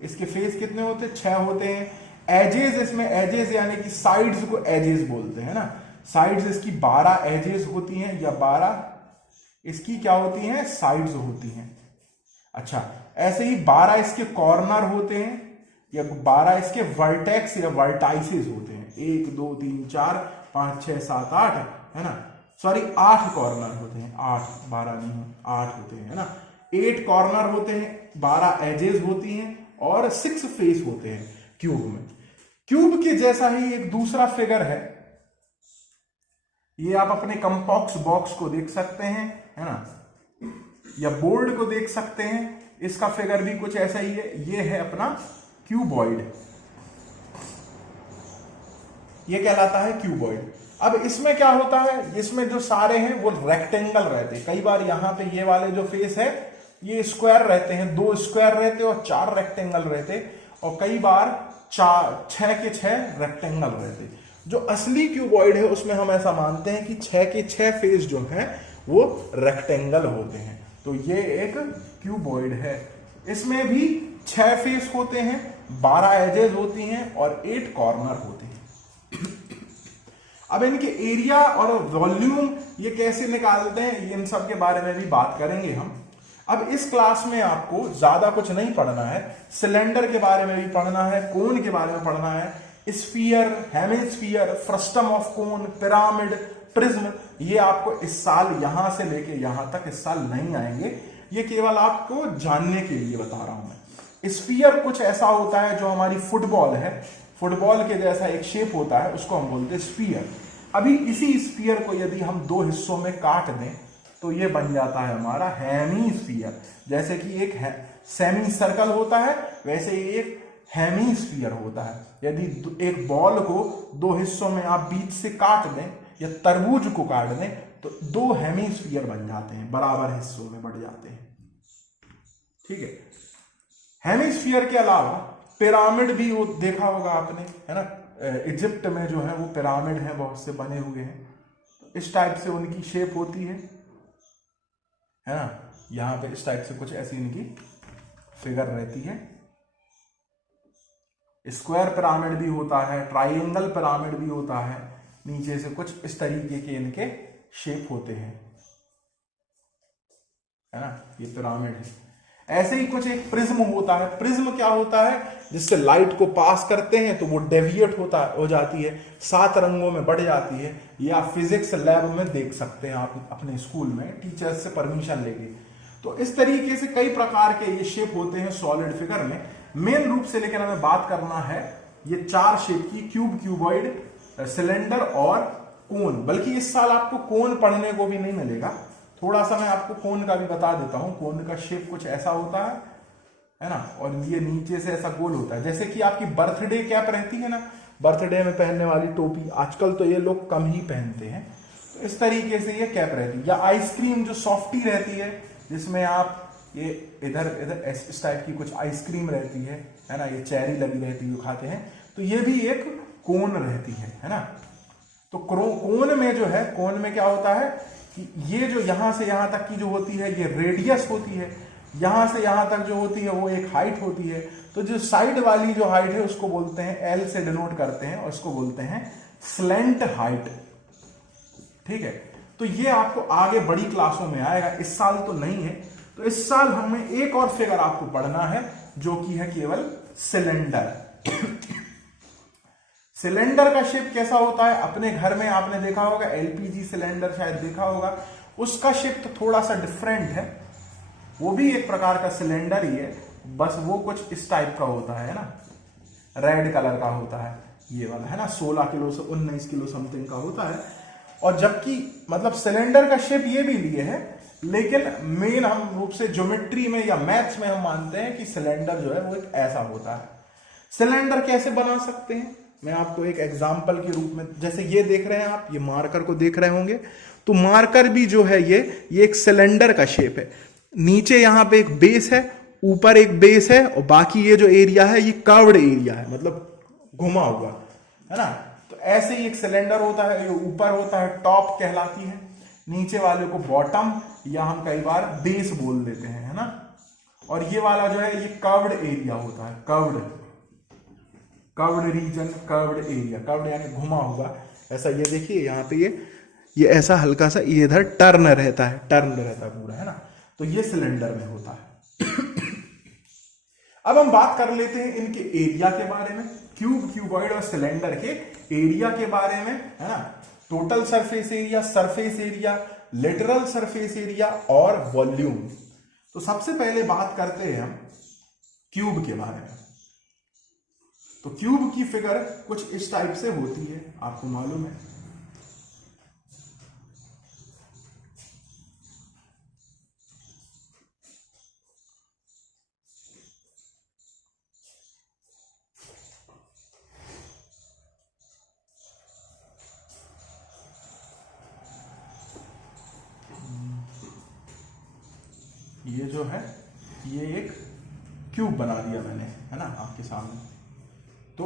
इसके फेस कितने होते हैं? 6 होते हैं। एजेस, इसमें एजेस यानी कि साइड्स को एजेस बोलते हैं ना। साइड्स इसकी 12 एजेस होती हैं, या 12 इसकी क्या होती हैं? साइड्स होती हैं। अच्छा, ऐसे ही 12 इसके कॉर्नर होते हैं, या 12 इसके वर्टेक्स या वर्टाइसेस होते हैं। 1 2 3 4 5 6 7 8, है ना। सॉरी, 8 कॉर्नर होते हैं। 8, 12 नहीं, 8 होते हैं, है ना। 8 कॉर्नर होते हैं, 12 एजेस होती हैं, और 6 फेस होते हैं क्यूब में। क्यूब के जैसा ही एक दूसरा फिगर है, ये आप अपने कंपॉक्स बॉक्स को देख सकते हैं, है ना, या बोर्ड को देख सकते हैं। इसका फिगर भी कुछ ऐसा ही है। ये है अपना क्यूबॉइड, ये कहलाता है क्यूबॉइड। अब इसमें क्या होता है, इसमें जो सारे हैं वो रेक्टेंगल रहते हैं। कई बार यहां पे ये वाले जो फेस है ये स्क्वायर रहते हैं, 2 स्क्वायर रहते और 4 रेक्टेंगल रहते, और कई बार 6 के 6 रेक्टेंगल रहते। जो असली क्यूबॉइड है उसमें हम ऐसा मानते हैं कि 6 के 6 फेस जो हैं वो रेक्टेंगल होते हैं। तो ये एक क्यूबॉइड है। इसमें भी 6 फेस होते हैं, 12 एजेस होती हैं, और 8 कॉर्नर होते हैं। अब इनके एरिया और वॉल्यूम ये कैसे निकालते हैं, इन सब के बारे में भी बात करेंगे हम। अब इस क्लास में आपको ज्यादा कुछ नहीं पढ़ना है। सिलेंडर के बारे में भी पढ़ना है, कोन के बारे में पढ़ना है, sphere, hemisphere, frustum of cone, pyramid, prism, ये आपको इस साल यहां से लेके यहां तक इस साल नहीं आएंगे। ये केवल आपको जानने के लिए बता रहा हूं मैं। स्फीयर कुछ ऐसा होता है जो हमारी फुटबॉल है, फुटबॉल के जैसा एक शेप होता है, उसको हम बोलते हैं स्फीयर। अभी इसी स्फीयर को यदि हम 2 हिस्सों में काट दें तो ये बन जाता है हमारा हेमीस्फीयर। जैसे कि एक सेमी सर्कल होता है, वैसे ही एक हेमीस्फीयर होता है। यदि एक बॉल को 2 हिस्सों में आप बीच से काट दें, या तरबूज को काट दें, तो 2 हेमीस्फीयर बन जाते हैं, बराबर हिस्सों में बढ़ जाते हैं। ठीक है। हेमीस्फीयर के अलावा पिरामिड भी वो देखा होगा आपने, है ना। इजिप्ट में जो है वो पिरामिड है, बहुत से बने हुए हैं। इस टाइप से उनकी शेप होती है ना। यहां पे इस टाइप से कुछ ऐसी इनकी फिगर रहती है। स्क्वायर पिरामिड भी होता है, ट्राइंगल पिरामिड भी होता है। नीचे से कुछ इस तरीके के इनके शेप होते हैं, है ना। ये पिरामिड है। ऐसे ही कुछ एक प्रिज्म होता है। प्रिज्म क्या होता है, जिससे लाइट को पास करते हैं तो वो डेविएट हो जाती है, 7 रंगों में बढ़ जाती है। ये आप फिजिक्स लैब में देख सकते हैं, आप अपने स्कूल में टीचर्स से परमिशन लेके। तो इस तरीके से कई प्रकार के ये शेप होते हैं सॉलिड फिगर में। मेन रूप से लेकर हमें बात करना है ये 4 शेप की, क्यूब, क्यूबॉइड, सिलेंडर और कोन। बल्कि इस साल आपको कोन पढ़ने को भी नहीं मिलेगा। थोड़ा सा मैं आपको कोन का भी बता देता हूं। कोन का शेप कुछ ऐसा होता है ना, और ये नीचे से ऐसा गोल होता है। जैसे कि आपकी बर्थडे कैप रहती है ना, बर्थडे में पहनने वाली टोपी, आजकल तो ये लोग कम ही पहनते हैं। तो इस तरीके से ये कैप रहती है। या आइसक्रीम जो सॉफ्टी रहती है, जिसमें आप ये इधर इधर इस टाइप की कुछ आइसक्रीम रहती है ना, ये चेरी लगी रहती है जो खाते हैं, तो ये भी एक कोन रहती है ना। तो कोन में जो है, कोन में क्या होता है कि ये जो यहां से यहां तक की जो होती है ये रेडियस होती है, यहां से यहां तक जो होती है वो एक हाइट होती है। तो जो साइड वाली जो हाइट है उसको बोलते हैं, एल से डिनोट करते हैं, और उसको बोलते हैं स्लेंट हाइट। ठीक है। तो ये आपको आगे बड़ी क्लासों में आएगा, इस साल तो नहीं है। तो इस साल हमें एक और फिगर आपको पढ़ना है जो कि है केवल सिलेंडर। सिलेंडर का शेप कैसा होता है, अपने घर में आपने देखा होगा, एलपीजी सिलेंडर शायद देखा होगा, उसका शेप तो थोड़ा सा डिफरेंट है। वो भी एक प्रकार का सिलेंडर ही है, बस वो कुछ इस टाइप का होता है ना, रेड कलर का होता है ये वाला, है ना। 16 किलो से 19 किलो समथिंग का होता है। और जबकि मतलब सिलेंडर का शेप ये भी लिए है, लेकिन मेन हम रूप से ज्योमेट्री में या मैथ्स में हम मानते हैं कि सिलेंडर जो है वो एक ऐसा होता है। सिलेंडर कैसे बना सकते हैं, मैं आपको एक एग्जाम्पल के रूप में, जैसे ये देख रहे हैं आप, ये मार्कर को देख रहे होंगे, तो मार्कर भी जो है ये एक सिलेंडर का शेप है। नीचे यहां पे एक बेस है, ऊपर एक बेस है, और बाकी ये जो एरिया है ये कर्व्ड एरिया है, मतलब घुमा हुआ है ना। तो ऐसे ही एक सिलेंडर होता है, ये ऊपर होता है टॉप कहलाती है, नीचे वाले को बॉटम या हम कई बार बेस बोल देते हैं, है ना। और ये वाला जो है ये कर्व्ड एरिया होता है, curved region, curved area, curved यानी घुमा हुआ। ऐसा ये देखिए यहाँ पे ये ऐसा हल्का सा ये इधर टर्न रहता है पूरा, है ना। तो ये सिलेंडर में होता है। अब हम बात कर लेते हैं इनके एरिया के बारे में, क्यूब, क्यूबॉइड और सिलेंडर के एरिया के बारे में, है ना। Total surface area, lateral surface area और वॉल्यूम। तो सबसे पहले बात करते हैं हम क्यूब के बारे में। तो क्यूब की फिगर कुछ इस टाइप से होती है, आपको मालूम है। ये जो है ये एक क्यूब बना दिया मैंने, है ना, आपके सामने। तो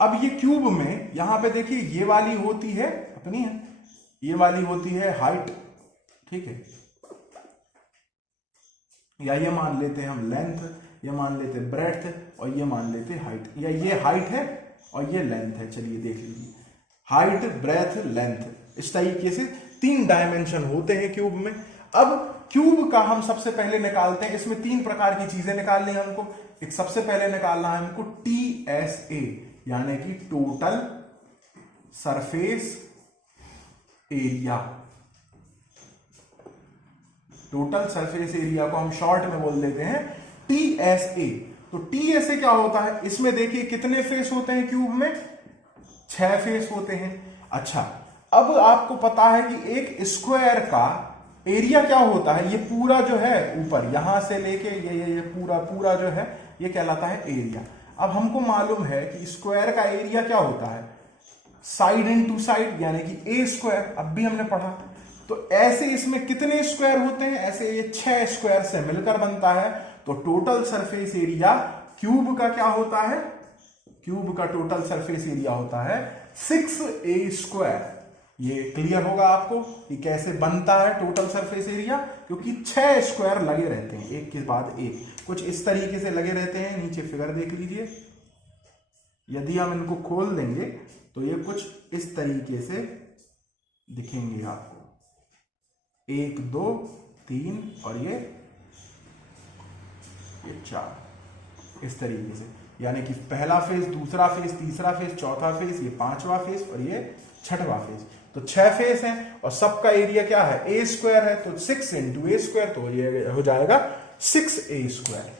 अब ये क्यूब में यहां पे देखिए ये वाली होती है अपनी है, ये वाली होती है हाइट, ठीक है, या ये मान लेते हैं हम लेंथ, ये मान लेते हैं ब्रेड्थ, और ये मान लेते हैं हाइट, या ये हाइट है और ये लेंथ है। चलिए देख लीजिए, हाइट, ब्रेड्थ, लेंथ, इस तरीके से 3 डायमेंशन होते हैं क्यूब में। अब क्यूब का हम सबसे पहले निकालते हैं, इसमें 3 प्रकार की चीजें निकालनी है हमको। एक सबसे पहले निकालना है हमको TSA, यानी कि total surface area. Total surface area को हम शॉर्ट में बोल देते हैं TSA। तो TSA क्या होता है, इसमें देखिए कितने फेस होते हैं क्यूब में, 6 फेस होते हैं। अच्छा, अब आपको पता है कि एक स्क्वायर का एरिया क्या होता है, ये पूरा जो है ऊपर यहां से लेके ये पूरा जो है ये कहलाता है एरिया। अब हमको मालूम है कि स्क्वायर का एरिया क्या होता है, साइड इनटू साइड, यानी कि ए स्क्वायर, अब भी हमने पढ़ा। तो ऐसे इसमें कितने स्क्वायर होते हैं, ऐसे ये 6 स्क्वायर से मिलकर बनता है। तो टोटल सरफेस एरिया क्यूब का क्या होता है, क्यूब का टोटल सरफेस एरिया होता है 6A स्क्वायर। ये क्लियर होगा आपको कि कैसे बनता है टोटल सरफेस एरिया, क्योंकि 6 स्क्वायर लगे रहते हैं एक के बाद एक, कुछ इस तरीके से लगे रहते हैं। नीचे फिगर देख लीजिए, यदि हम इनको खोल देंगे तो ये कुछ इस तरीके से दिखेंगे आपको, 1 2 3 और ये 4, इस तरीके से। यानी कि पहला फेस, दूसरा फेस, तीसरा फेस, चौथा फेस, ये 5वां फेस और ये 6वां फेस। तो 6 फेस हैं और सबका एरिया क्या है, ए स्क्वायर है। तो 6 इंटू ए स्क्वायर, तो ये हो जाएगा 6A स्क्वायर।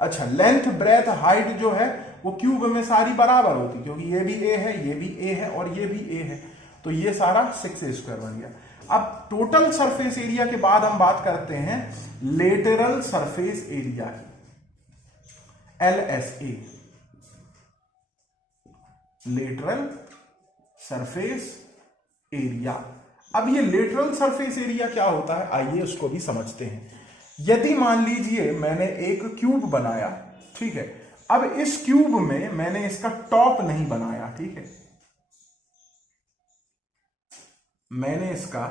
अच्छा, लेंथ, ब्रेथ, हाइट जो है वो क्यूब में सारी बराबर होती, क्योंकि ये भी ए है, ये भी ए है और ये भी ए है। तो ये सारा 6A स्क्वायर बन गया। अब टोटल सरफेस एरिया के बाद हम बात करते हैं लेटरल सरफेस एरिया की, LSA, लेटरल सरफेस एरिया। अब ये लेटरल सरफेस एरिया क्या होता है, आइए उसको भी समझते हैं। यदि मान लीजिए मैंने एक क्यूब बनाया, ठीक है, अब इस क्यूब में मैंने इसका टॉप नहीं बनाया, ठीक है, मैंने इसका,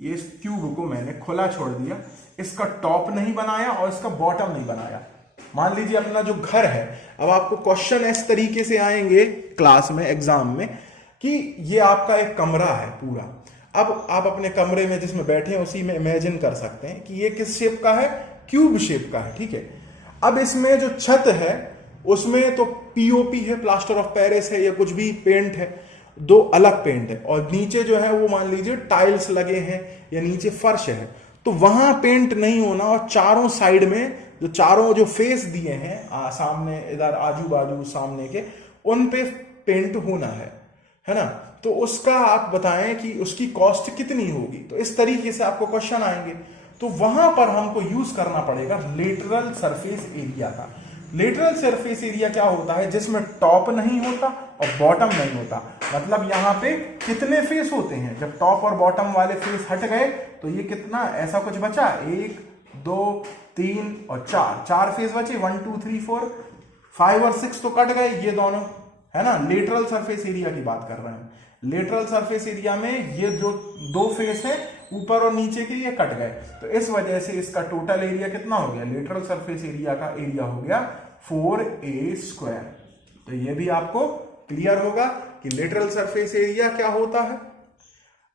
ये इस क्यूब को मैंने खुला छोड़ दिया, इसका टॉप नहीं बनाया और इसका बॉटम नहीं बनाया। मान लीजिए अपना जो घर है, अब आपको क्वेश्चन इस तरीके से आएंगे क्लास में, एग्जाम में, कि ये आपका एक कमरा है पूरा। अब आप अपने कमरे में जिसमें बैठे हैं उसी में इमेजिन कर सकते हैं कि ये किस शेप का है, क्यूब शेप का है, ठीक है। अब इसमें जो छत है उसमें तो पीओपी है, प्लास्टर ऑफ पेरिस है, या कुछ भी पेंट है, 2 अलग पेंट है, और नीचे जो है वो मान लीजिए टाइल्स लगे हैं या नीचे फर्श है, तो वहां पेंट नहीं होना। और चारों साइड में जो चारों जो फेस दिए हैं सामने, इधर आजू बाजू सामने के, उन पे पेंट होना है ना। तो उसका आप बताएं कि उसकी कॉस्ट कितनी होगी। तो इस तरीके से आपको क्वेश्चन आएंगे, तो वहां पर हमको यूज करना पड़ेगा लेटरल सरफेस एरिया का। लेटरल सरफेस एरिया क्या होता है, जिसमें टॉप नहीं होता और बॉटम नहीं होता। मतलब यहां पे कितने फेस होते हैं, जब टॉप और बॉटम वाले फेस हट गए तो ये कितना ऐसा कुछ बचा, 1 2 3 और 4 फेस बचे, 1 2 3 4 5 और 6 तो कट गए ये दोनों, है ना। लेटरल सरफेस एरिया की बात कर रहे हैं। लेटरल सरफेस एरिया में ये जो 2 फेस है ऊपर और नीचे के, ये कट गए, तो इस वजह से इसका टोटल एरिया कितना हो गया, लेटरल सरफेस एरिया का एरिया हो गया 4a²। तो ये भी आपको क्लियर होगा कि लेटरल सरफेस एरिया क्या होता है।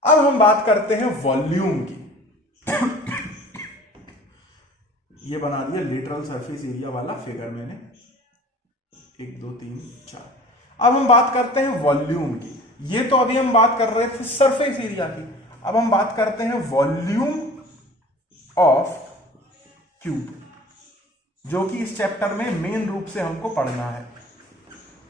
अब हम बात करते हैं वॉल्यूम की। ये बना दिया लेटरल सरफेस एरिया वाला फिगर मैंने, 1 2 3 4। अब हम बात करते हैं वॉल्यूम की। ये तो अभी हम बात कर रहे थे सरफेस एरिया की, अब हम बात करते हैं वॉल्यूम ऑफ क्यूब, जो कि इस चैप्टर में मेन रूप से हमको पढ़ना है।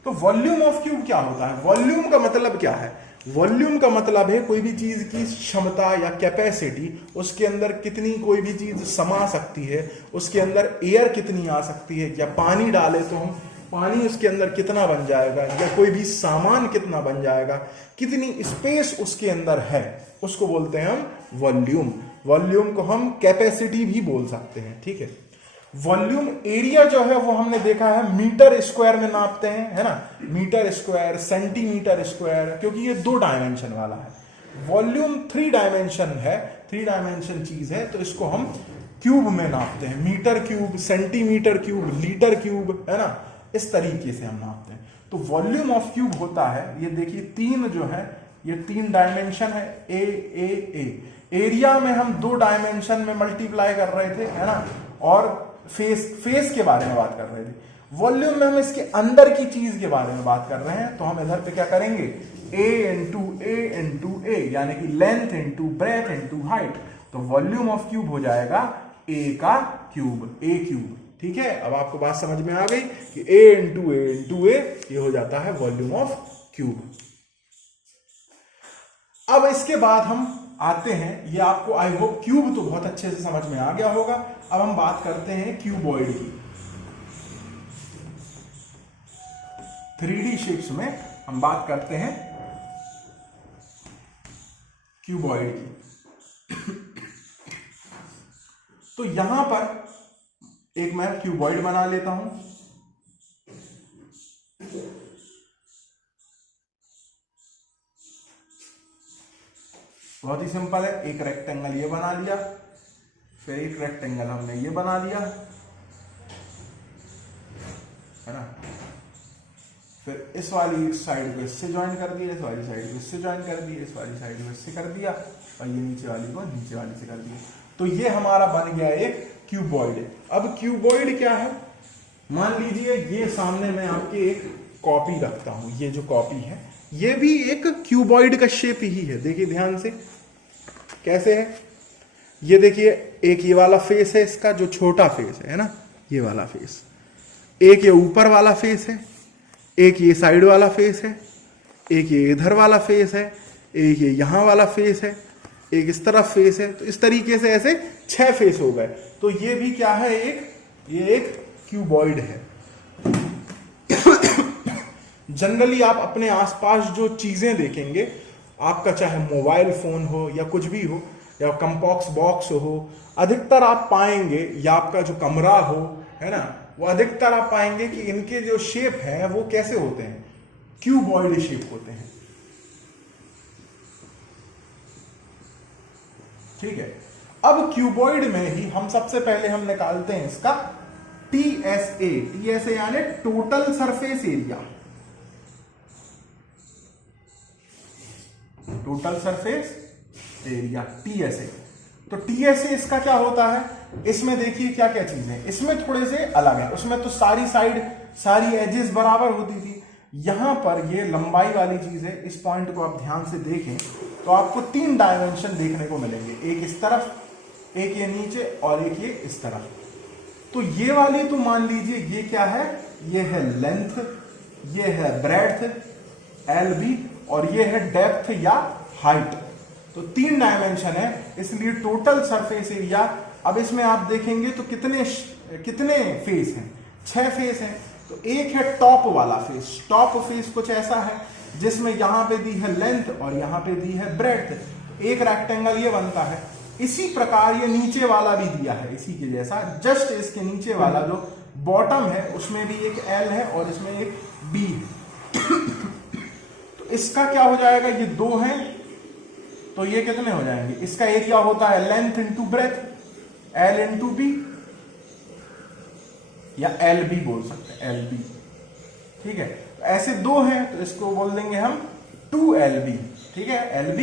तो वॉल्यूम ऑफ क्यूब क्या होता है, वॉल्यूम का मतलब क्या है। वॉल्यूम का मतलब है कोई भी चीज की क्षमता या कैपेसिटी, उसके अंदर कितनी कोई भी चीज समा सकती है, उसके अंदर एयर कितनी आ सकती है, या पानी डाले तो हम पानी उसके अंदर कितना बन जाएगा, या कोई भी सामान कितना बन जाएगा, कितनी स्पेस उसके अंदर है, उसको बोलते हैं हम वॉल्यूम। वॉल्यूम को हम कैपेसिटी भी बोल सकते हैं, ठीक है। वॉल्यूम एरिया जो है वो हमने देखा है मीटर स्क्वायर में नापते हैं, है ना, मीटर स्क्वायर, सेंटीमीटर स्क्वायर, क्योंकि ये 2 डायमेंशन वाला है। वॉल्यूम 3 डायमेंशन है, 3 डायमेंशन चीज है, तो इसको हम क्यूब में नापते हैं, metre cube, centimetre cube, litre cube, है ना, इस तरीके से हम नापते हैं। तो वॉल्यूम ऑफ क्यूब होता है, ये देखिए 3 जो है, ये 3 डायमेंशन है, ए। एरिया में हम 2 डायमेंशन में मल्टीप्लाई कर रहे थे, है ना, और फेस के बारे में बात कर रहे थे। वॉल्यूम में हम इसके अंदर की चीज के बारे में बात कर रहे हैं, तो हम इधर पे क्या करेंगे, A × A, यानी कि length into breath into height. तो वॉल्यूम ऑफ क्यूब हो जाएगा A का क्यूब, A क्यूब, ठीक है। अब आपको बात समझ में आ गई कि A ये हो जाता है वॉल्यूम ऑफ क्यूब। अब इसके बाद हम आते हैं, ये आपको आई होप क्यूब तो बहुत अच्छे से समझ में आ गया होगा। अब हम बात करते हैं क्यूबॉइड की। 3D शेप्स में हम बात करते हैं क्यूबॉइड की। तो यहां पर एक मैं क्यूबॉइड बना लेता हूं। बहुत ही सिंपल है, एक रेक्टेंगल ये बना लिया, फिर एक रेक्टेंगल हमने ये बना लिया, है ना, फिर इस वाली साइड को इससे ज्वाइन कर दिया, इस वाली साइड को इससे ज्वाइन कर दिया, इस वाली साइड को इससे कर दिया, और ये नीचे वाली को नीचे वाली से कर दिया। तो ये हमारा बन गया एक क्यूबॉइड। अब क्यूबॉइड क्या है, मान लीजिए ये सामने मैं आपके एक कॉपी रखता हूं, ये जो कॉपी है ये भी एक क्यूबॉइड का शेप ही है। देखिए ध्यान से कैसे है, ये देखिए एक ये वाला फेस है इसका, जो छोटा फेस है ना, ये वाला फेस, एक ये ऊपर वाला फेस है, एक ये साइड वाला फेस है, एक ये इधर वाला फेस है, एक ये यहां वाला फेस है, एक इस तरफ फेस है। तो इस तरीके से ऐसे 6 फेस हो गए। तो ये भी क्या है, ये एक क्यूबॉइड है। जनरली आप अपने आसपास जो चीजें देखेंगे, आपका चाहे मोबाइल फोन हो या कुछ भी हो, या कंपॉक्स बॉक्स हो, अधिकतर आप पाएंगे, या आपका जो कमरा हो, है ना, वो अधिकतर आप पाएंगे कि इनके जो शेप है वो कैसे होते हैं, क्यूबॉइड शेप होते हैं, ठीक है। अब क्यूबॉइड में ही हम सबसे पहले हम निकालते हैं इसका टीएसए यानी total surface area, total surface area, TSA. तो टीएसए इसका क्या होता है, इसमें देखिए क्या क्या चीजें हैं, इसमें थोड़े से अलग है। उसमें तो सारी साइड, सारी एजेस बराबर होती थी, यहां पर ये लंबाई वाली चीज है। इस पॉइंट को आप ध्यान से देखें तो आपको 3 डायमेंशन देखने को मिलेंगे, एक इस तरफ, एक ये नीचे, और एक ये इस तरफ। तो ये वाली तो मान लीजिए ये क्या है, ये है लेंथ, ये है ब्रेड्थ एल बी, और ये है डेप्थ या हाइट। तो 3 डायमेंशन है, इसलिए टोटल सरफेस एरिया, अब इसमें आप देखेंगे तो कितने फेस हैं, 6 फेस हैं। तो एक है टॉप वाला फेस, टॉप फेस कुछ ऐसा है जिसमें यहां पे दी है लेंथ और यहां पे दी है ब्रेड्थ, एक रेक्टेंगल ये बनता है। इसी प्रकार ये नीचे वाला भी दिया है इसी के जैसा, जस्ट इसके नीचे वाला जो बॉटम है उसमें भी एक एल है और इसमें एक बी है। तो इसका क्या हो जाएगा, ये 2 है तो ये कितने हो जाएंगे, इसका एरिया होता है length into breadth, L into B, या एल बी बोल सकते हैं, एल बी। ठीक है, तो ऐसे 2 हैं तो इसको बोल देंगे हम 2LB। ठीक है, LB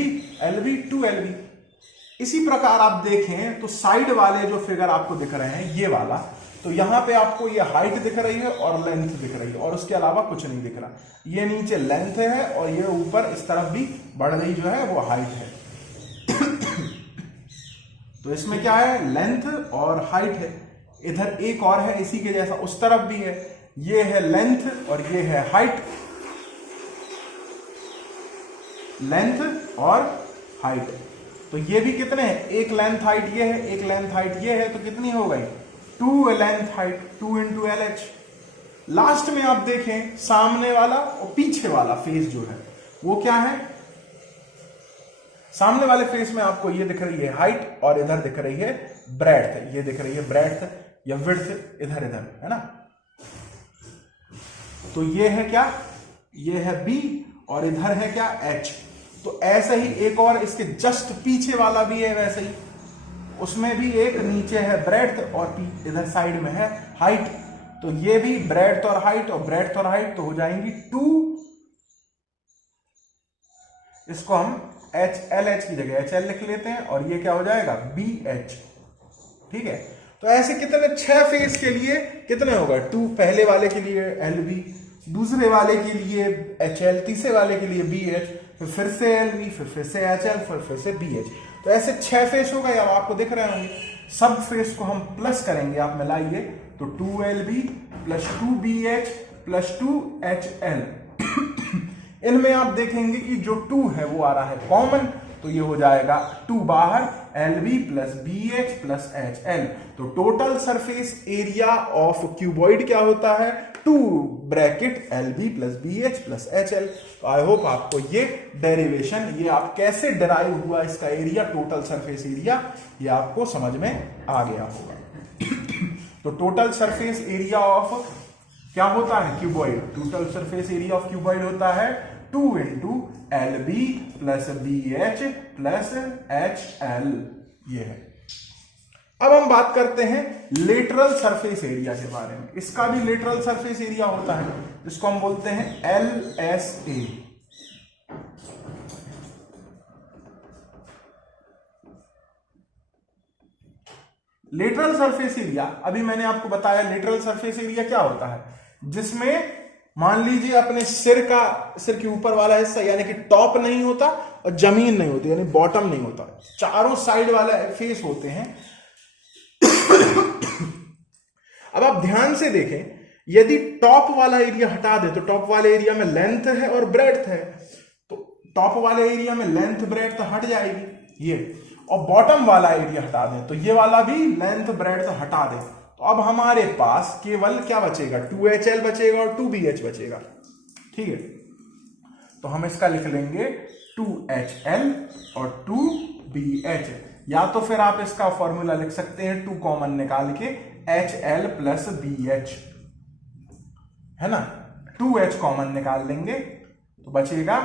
2LB। इसी प्रकार आप देखें तो साइड वाले जो फिगर आपको दिख रहे हैं ये वाला, तो यहां पे आपको ये हाइट दिख रही है और लेंथ दिख रही है और उसके अलावा कुछ नहीं दिख रहा। ये नीचे लेंथ है और ये ऊपर इस तरफ भी बढ़ रही जो है वो हाइट है। तो इसमें क्या है, लेंथ और हाइट है। इधर एक और है इसी के जैसा, उस तरफ भी है, ये है लेंथ और ये है हाइट, लेंथ और हाइट। तो ये भी कितने हैं, एक लेंथ हाइट ये है, एक लेंथ हाइट ये है, तो कितनी हो गई 2 length height, 2 into LH। Last में आप देखें सामने वाला और पीछे वाला फेस जो है वो क्या है, सामने वाले फेस में आपको ये दिख रही है हाइट और इधर दिख रही है ब्रेड्थ, ये दिख रही है ब्रेड्थ या विड्थ इधर है ना। तो ये है क्या, ये है B और इधर है क्या H। तो ऐसे ही एक और इसके जस्ट पीछे वाला भी है, वैसे ही उसमें भी एक नीचे है ब्रेड्थ और इधर साइड में है हाइट। तो ये भी ब्रेड्थ और हाइट, और ब्रेड्थ और हाइट तो हो जाएंगी 2, इसको हम LH की जगह HL लिख लेते हैं और ये क्या हो जाएगा BH। ठीक है, तो ऐसे कितने 6 फेस के लिए कितने होगा 2, पहले वाले के लिए LB, दूसरे वाले के लिए HL, तीसरे वाले के लिए BH, फिर से LB, फिर से HL, फिर से BH। तो ऐसे 6 फेस हो गए। अब आपको दिख रहे होंगे, सब फेस को हम प्लस करेंगे, आप मिलाइए तो 2LB plus 2BH plus 2HL। इनमें आप देखेंगे कि जो 2 है वो आ रहा है कॉमन, तो ये हो जाएगा 2 बाहर, LB plus BH plus HL। तो total surface area of cuboid क्या होता है, 2 bracket LB plus BH plus HL। तो आई होप आपको ये डेरिवेशन, ये आप कैसे डिराइव हुआ इसका एरिया, टोटल सरफेस एरिया, ये आपको समझ में आ गया होगा। तो टोटल सरफेस एरिया ऑफ क्या होता है cuboid, total surface area of cuboid होता है 2 into LB plus BH plus HL। ये है। अब हम बात करते हैं लेटरल सरफेस एरिया के बारे में। इसका भी लेटरल सरफेस एरिया होता है जिसको हम बोलते हैं LSA। लेटरल सरफेस एरिया, अभी मैंने आपको बताया लेटरल सरफेस एरिया क्या होता है, जिसमें मान लीजिए अपने सिर के ऊपर वाला हिस्सा यानी कि टॉप नहीं होता और जमीन नहीं होती यानी बॉटम नहीं होता, चारों साइड वाला फेस होते हैं। अब आप ध्यान से देखें, यदि टॉप वाला एरिया हटा दे तो टॉप वाले एरिया में लेंथ है और ब्रेड्थ है, तो टॉप वाले एरिया में लेंथ ब्रेड्थ हट जाएगी ये, और बॉटम वाला एरिया हटा दें तो ये वाला भी लेंथ ब्रेड्थ हटा दें, तो अब हमारे पास केवल क्या बचेगा, 2HL बचेगा और 2BH बचेगा। ठीक है, तो हम इसका लिख लेंगे 2HL और 2BH, या तो फिर आप इसका फॉर्मूला लिख सकते हैं 2 कॉमन निकाल के HL प्लस BH, है ना। 2H कॉमन निकाल लेंगे तो बचेगा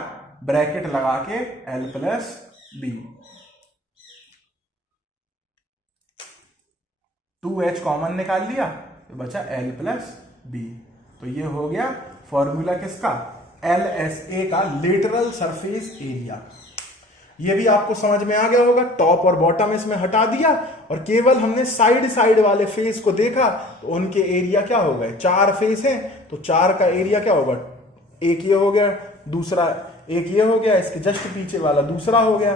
ब्रैकेट लगा के L plus B, 2H common निकाल लिया तो बचा L प्लस B। तो ये हो गया फॉर्मूला किसका, LSA का, लेटरल सरफेस एरिया। ये भी आपको समझ में आ गया होगा, टॉप और बॉटम इसमें हटा दिया और केवल हमने साइड वाले फेस को देखा तो उनके एरिया क्या हो गए, 4 फेस हैं तो 4 का एरिया क्या होगा, एक ये हो गया, दूसरा एक ये हो गया, इसके जस्ट पीछे वाला दूसरा हो गया,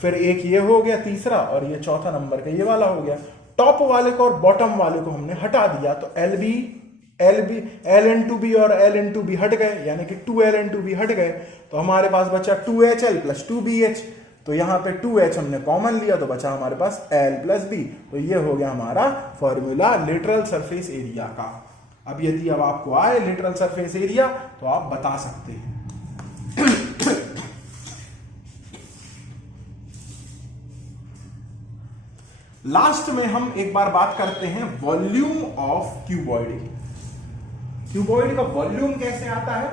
फिर एक ये हो गया तीसरा, और ये चौथा नंबर का ये वाला हो गया। टॉप वाले को और बॉटम वाले को हमने हटा दिया तो LB एल इंटू बी और एल इंटू बी हट गए, यानी कि 2l इंटू बी हट गए, तो हमारे पास बचा 2HL प्लस 2BH। तो यहां पे 2H हमने कॉमन लिया तो बचा हमारे पास L प्लस B। तो ये हो गया हमारा फॉर्मूला लेटरल सरफेस एरिया का। अब यदि अब आपको आए लेटरल सरफेस एरिया तो आप बता सकते हैं। लास्ट में हम एक बार बात करते हैं वॉल्यूम ऑफ क्यूबॉइड की। क्यूबॉइड का वॉल्यूम कैसे आता है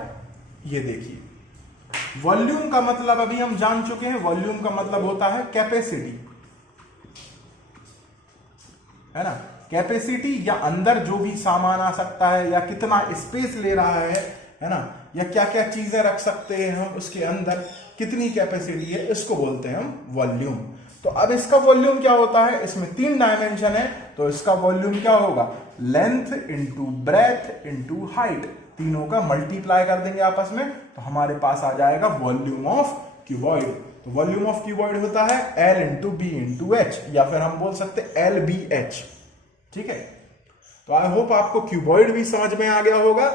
ये देखिए। वॉल्यूम का मतलब अभी हम जान चुके हैं, वॉल्यूम का मतलब होता है कैपेसिटी, है ना। कैपेसिटी या अंदर जो भी सामान आ सकता है या कितना स्पेस ले रहा है ना, या क्या क्या चीजें रख सकते हैं हम उसके अंदर, कितनी कैपेसिटी है, इसको बोलते हैं हम वॉल्यूम। तो अब इसका वॉल्यूम क्या होता है, इसमें 3 डायमेंशन है, तो इसका वॉल्यूम क्या होगा, length into breath into height, तीनों का मल्टीप्लाई कर देंगे आपस में, तो हमारे पास आ जाएगा वॉल्यूम ऑफ क्यूबॉइड। तो वॉल्यूम ऑफ क्यूबॉइड होता है L into B into H, या फिर हम बोल सकते हैं LBH। ठीक है, तो आई होप आपको क्यूबॉइड भी समझ में आ गया होगा।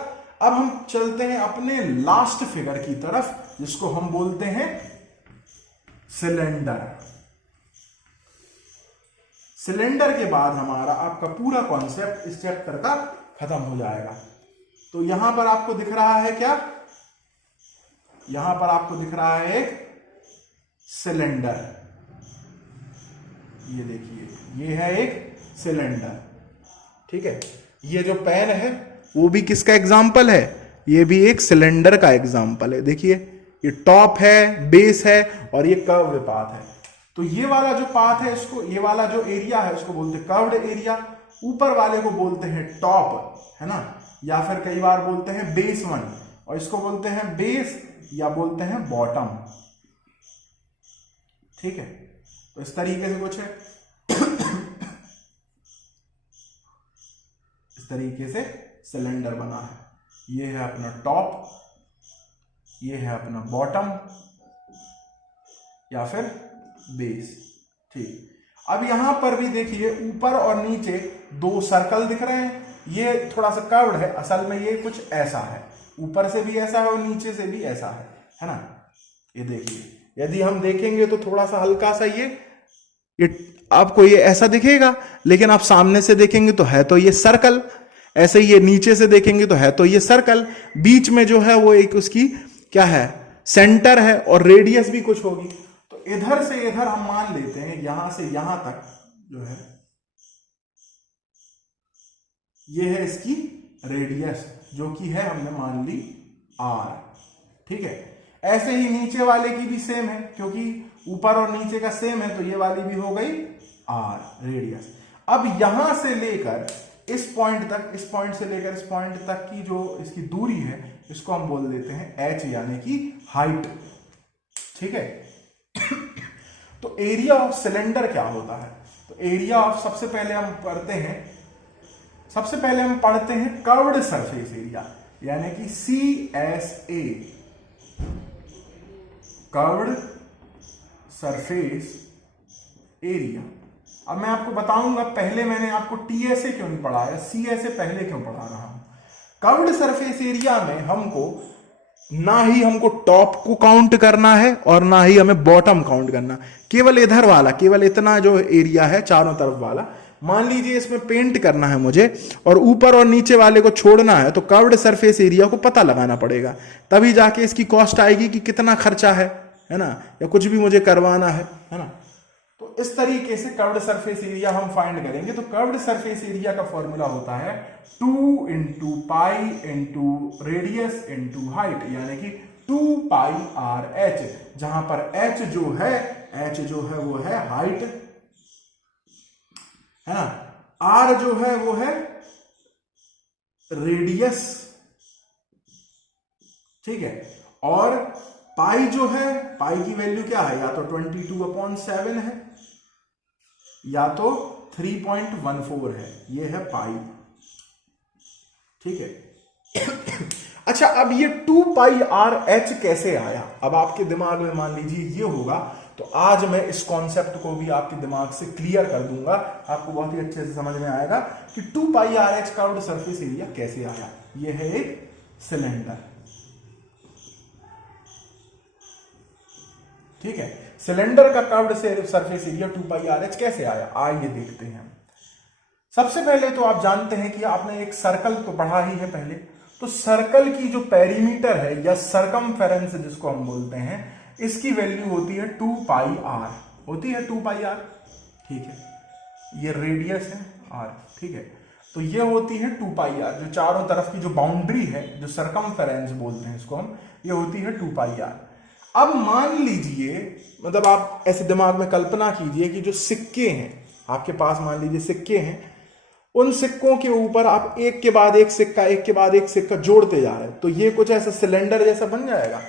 अब हम चलते हैं अपने लास्ट फिगर की तरफ, जिसको हम बोलते हैं सिलेंडर। सिलेंडर के बाद हमारा आपका पूरा कॉन्सेप्ट इस चैप्टर का खत्म हो जाएगा। तो यहां पर आपको दिख रहा है क्या, यहां पर आपको दिख रहा है एक सिलेंडर, ये देखिए, ये है एक सिलेंडर। ठीक है, ये जो पेन है वो भी किसका एग्जाम्पल है, ये भी एक सिलेंडर का एग्जाम्पल है। देखिए ये टॉप है, बेस है और ये कर्व पाथ है। तो ये वाला जो पाथ है इसको, ये वाला जो एरिया है उसको बोलते हैं कर्व्ड एरिया, ऊपर वाले को बोलते हैं टॉप, है ना, या फिर कई बार बोलते हैं बेस 1, और इसको बोलते हैं बेस या बोलते हैं बॉटम। ठीक है, तो इस तरीके से कुछ है, इस तरीके से सिलेंडर बना है। ये है अपना टॉप, ये है अपना बॉटम या फिर बेस। ठीक, अब यहां पर भी देखिए ऊपर और नीचे 2 सर्कल दिख रहे हैं। ये थोड़ा सा कर्व्ड है, असल में ये कुछ ऐसा है, ऊपर से भी ऐसा है और नीचे से भी ऐसा है ना। ये देखिए, यदि हम देखेंगे तो थोड़ा सा हल्का सा ये आपको ये ऐसा दिखेगा, लेकिन आप सामने से देखेंगे तो है तो ये सर्कल, ऐसे ही ये नीचे से देखेंगे तो है तो ये सर्कल, बीच में जो है वो एक उसकी क्या है, सेंटर है, और रेडियस भी कुछ होगी। तो इधर से इधर हम मान लेते हैं, यहां से यहां तक जो है ये है इसकी रेडियस, जो कि है हमने मान ली R। ठीक है, ऐसे ही नीचे वाले की भी सेम है, क्योंकि ऊपर और नीचे का सेम है, तो ये वाली भी हो गई R रेडियस। अब यहां से लेकर इस पॉइंट तक, इस पॉइंट से लेकर इस पॉइंट तक की जो इसकी दूरी है, इसको हम बोल देते हैं H, यानी कि हाइट। ठीक है, तो एरिया ऑफ सिलेंडर क्या होता है, तो एरिया ऑफ, सबसे पहले हम पढ़ते हैं कर्व्ड सरफेस एरिया, यानी कि CSA, कर्व्ड सरफेस एरिया। अब मैं आपको बताऊंगा, पहले मैंने आपको TSA क्यों नहीं पढ़ाया, CSA पहले क्यों पढ़ा रहा हूं। कर्व्ड सरफेस एरिया में हमको ना ही हमको टॉप को काउंट करना है और ना ही हमें बॉटम काउंट करना, केवल इधर वाला, केवल इतना जो एरिया है चारों तरफ वाला, मान लीजिए इसमें पेंट करना है मुझे और ऊपर और नीचे वाले को छोड़ना है, तो कर्व्ड सरफेस एरिया को पता लगाना पड़ेगा, तभी जाके इसकी कॉस्ट आएगी कि कितना खर्चा है ना, या कुछ भी मुझे करवाना है ना। तो इस तरीके से कर्व्ड सरफेस एरिया हम फाइंड करेंगे। तो कर्व्ड सरफेस एरिया का फॉर्मूला होता है 2 into pi into radius into height, यानी कि 2 पाई RH, जहां पर H जो है वो है हाइट, है ना, R जो है वो है रेडियस। ठीक है, और पाई जो है, पाई की वैल्यू क्या है, या तो 22/7 है या तो 3.14 है, ये है पाई। ठीक है, अच्छा अब ये 2 पाई RH कैसे आया, अब आपके दिमाग में मान लीजिए ये होगा तो आज मैं इस कॉन्सेप्ट को भी आपके दिमाग से क्लियर कर दूंगा, आपको बहुत ही अच्छे से समझ में आएगा कि 2 pi r h curved surface area कैसे आया। ये है एक सिलेंडर, ठीक है। सिलेंडर का curved surface area 2 pi r H कैसे आया, आइए देखते हैं। सबसे पहले तो आप जानते हैं कि आपने एक सर्कल तो पढ़ा ही है पहले, तो सर्कल की जो पेरीमीटर है या सरकमफेरेंस जिसको हम बोलते हैं, इसकी वैल्यू होती है 2 पाई आर, होती है 2 पाई आर, ठीक है। ये रेडियस है आर, ठीक है। तो ये होती है 2 पाई आर, जो चारों तरफ की जो बाउंड्री है, जो सरकमफेरेंस बोलते हैं इसको हम, ये होती है 2 पाई आर। अब मान लीजिए, मतलब आप ऐसे दिमाग में कल्पना कीजिए कि जो सिक्के हैं आपके पास, मान लीजिए सिक्के हैं, उन सिक्कों के ऊपर आप एक के बाद एक सिक्का, एक के बाद एक सिक्का जोड़ते जा रहे हैं, तो ये कुछ ऐसा सिलेंडर जैसा बन जाएगा।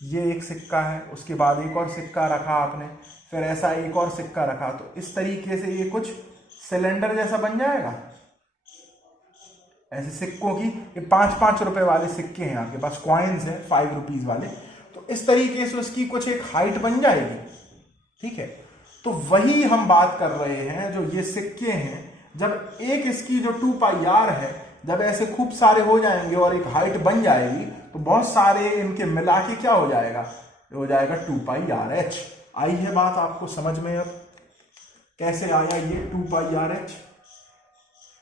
ये एक सिक्का है, उसके बाद एक और सिक्का रखा आपने, फिर ऐसा एक और सिक्का रखा, तो इस तरीके से ये कुछ सिलेंडर जैसा बन जाएगा। ऐसे सिक्कों की, ये 5-5 रुपए वाले सिक्के हैं आपके पास, कॉइन्स हैं 5 रुपीज वाले, तो इस तरीके से उसकी कुछ एक हाइट बन जाएगी, ठीक है। तो वही हम बात कर रहे हैं, जो ये सिक्के हैं, जब एक इसकी जो 2 पाई आर है, जब ऐसे खूब सारे हो जाएंगे और एक हाइट बन जाएगी, तो बहुत सारे इनके मिला के क्या हो जाएगा, हो जाएगा 2 पाई आर एच। आई है बात आपको समझ में अब कैसे आया ये 2 पाई आर एच,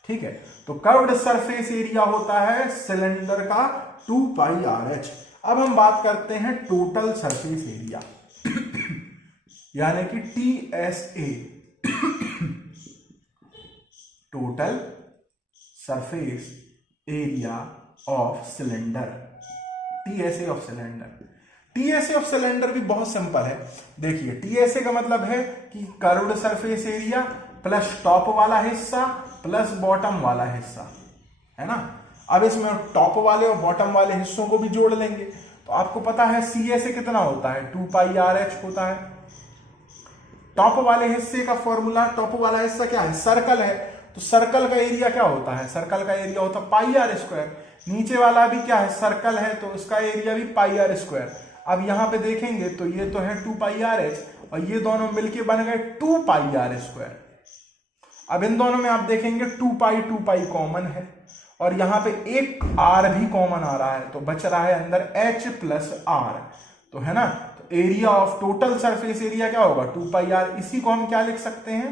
ठीक है। तो कर्व्ड सरफेस एरिया होता है सिलेंडर का 2 पाई आर एच। अब हम बात करते हैं टोटल सरफेस एरिया यानी कि TSA, total surface area of cylinder, TSA of cylinder. TSA of cylinder भी बहुत सिंपल है, देखिए TSA का मतलब है कि curved surface area plus top वाला हिस्सा प्लस बॉटम वाला हिस्सा, है ना। अब इसमें टॉप वाले और बॉटम वाले हिस्सों को भी जोड़ लेंगे, तो आपको पता है CSA कितना होता है, 2 पाई आर एच होता है। टॉप वाले हिस्से का फॉर्मूला, टॉप वाला हिस्सा क्या है, सर्कल है, तो सर्कल का एरिया क्या होता है, सर्कल का एरिया होता है पाई आर स्क्वायर। नीचे वाला भी क्या है, सर्कल है, तो उसका एरिया भी पाई आर स्क्वायर। अब यहां पे देखेंगे तो ये तो है 2 पाई आर एच, और ये दोनों मिलके बन गए 2 पाई आर स्क्वायर। अब इन दोनों में आप देखेंगे 2 पाई कॉमन है, और यहां पे एक आर भी कॉमन आ रहा है, तो बच रहा है अंदर H प्लस आर, तो है ना। तो area of total surface area क्या होगा, 2 पाई आर। इसी को हम क्या लिख सकते हैं,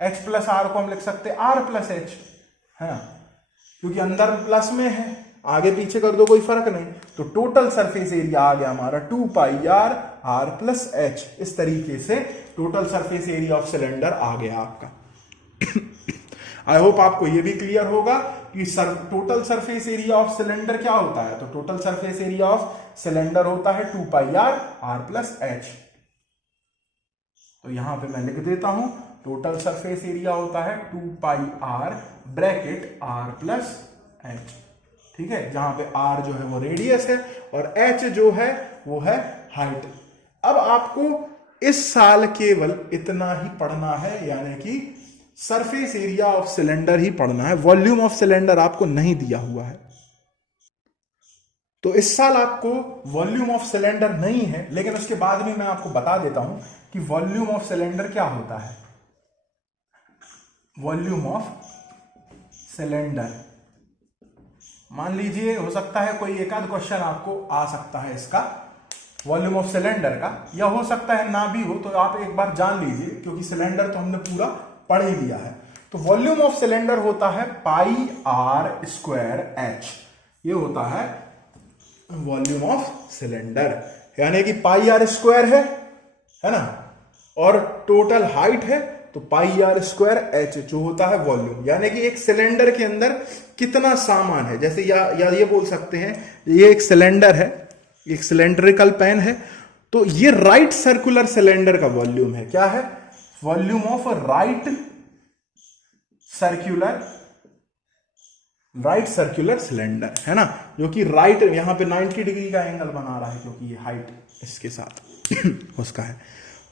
H प्लस आर को हम लिख सकते हैं R प्लस H, है ना, क्योंकि अंदर प्लस में है, आगे पीछे कर दो कोई फर्क नहीं। तो टोटल सरफेस एरिया आ गया हमारा 2 pi r R plus H। इस तरीके से total surface area of cylinder आ गया आपका। आई होप आपको यह भी क्लियर होगा कि total surface area of cylinder क्या होता है। तो total surface area of cylinder होता है 2 pi r R plus H। तो यहां पे मैं लिख देता हूं, टोटल सरफेस एरिया होता है 2 pi r bracket R plus H, ठीक है, जहां पे R जो है वो रेडियस है और H जो है वो है हाइट। अब आपको इस साल केवल इतना ही पढ़ना है, यानी कि सरफेस एरिया ऑफ सिलेंडर ही पढ़ना है, वॉल्यूम ऑफ सिलेंडर आपको नहीं दिया हुआ है। तो इस साल आपको वॉल्यूम ऑफ सिलेंडर नहीं है, लेकिन उसके बाद में मैं आपको बता देता हूं कि वॉल्यूम ऑफ सिलेंडर क्या होता है। वॉल्यूम ऑफ सिलेंडर, मान लीजिए हो सकता है कोई एक आध क्वेश्चन आपको आ सकता है इसका, वॉल्यूम ऑफ सिलेंडर का, या हो सकता है ना भी हो, तो आप एक बार जान लीजिए, क्योंकि सिलेंडर तो हमने पूरा पढ़ ही लिया है। तो वॉल्यूम ऑफ सिलेंडर होता है पाई आर स्क्वायर H, ये होता है वॉल्यूम ऑफ सिलेंडर, यानी कि पाई आर स्क्वायर है ना, और टोटल हाइट है, तो पाई आर स्क्वायर H जो होता है वॉल्यूम, यानी कि एक सिलेंडर के अंदर कितना सामान है। जैसे या ये बोल सकते हैं, ये एक सिलेंडर है, एक सिलेंड्रिकल पेन है, तो ये राइट सर्कुलर सिलेंडर का वॉल्यूम है। क्या है, volume of right circular cylinder, है ना, जो कि राइट यहां पे 90 डिग्री का एंगल बना रहा है, क्योंकि ये हाइट इसके साथ उसका है।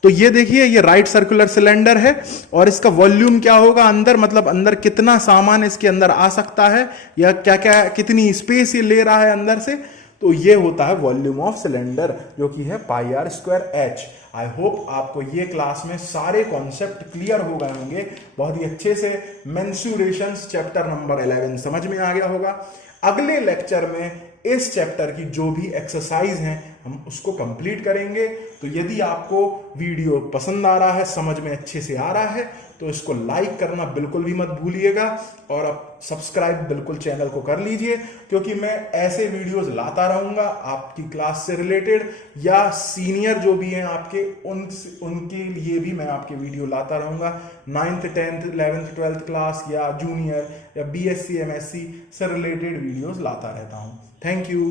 तो ये देखिए, ये राइट सर्कुलर सिलेंडर है, और इसका वॉल्यूम क्या होगा अंदर, मतलब अंदर कितना सामान इसके अंदर आ सकता है, या क्या क्या कितनी स्पेस ये ले रहा है अंदर से। तो ये होता है वॉल्यूम ऑफ सिलेंडर, जो कि है pi r square h. I hope आपको ये क्लास में सारे कॉन्सेप्ट क्लियर हो गए होंगे, बहुत ही अच्छे से मेंसुरेशंस चैप्टर नंबर 11 समझ में आ गया होगा। अगले लेक्चर में इस चैप्टर की जो भी एक्सरसाइज हैं हम उसको कंप्लीट करेंगे। तो यदि आपको वीडियो पसंद आ रहा है, समझ में अच्छे से आ रहा है, तो इसको लाइक करना बिल्कुल भी मत भूलिएगा और अब सब्सक्राइब बिल्कुल चैनल को कर लीजिए, क्योंकि मैं ऐसे वीडियोस लाता रहूंगा आपकी क्लास से रिलेटेड, या सीनियर जो भी हैं आपके उनके लिए भी मैं आपके वीडियो लाता रहूंगा। 9th 10th 11th 12th class या जूनियर या BSc MSc से रिलेटेड वीडियोस लाता रहता हूं। Thank you.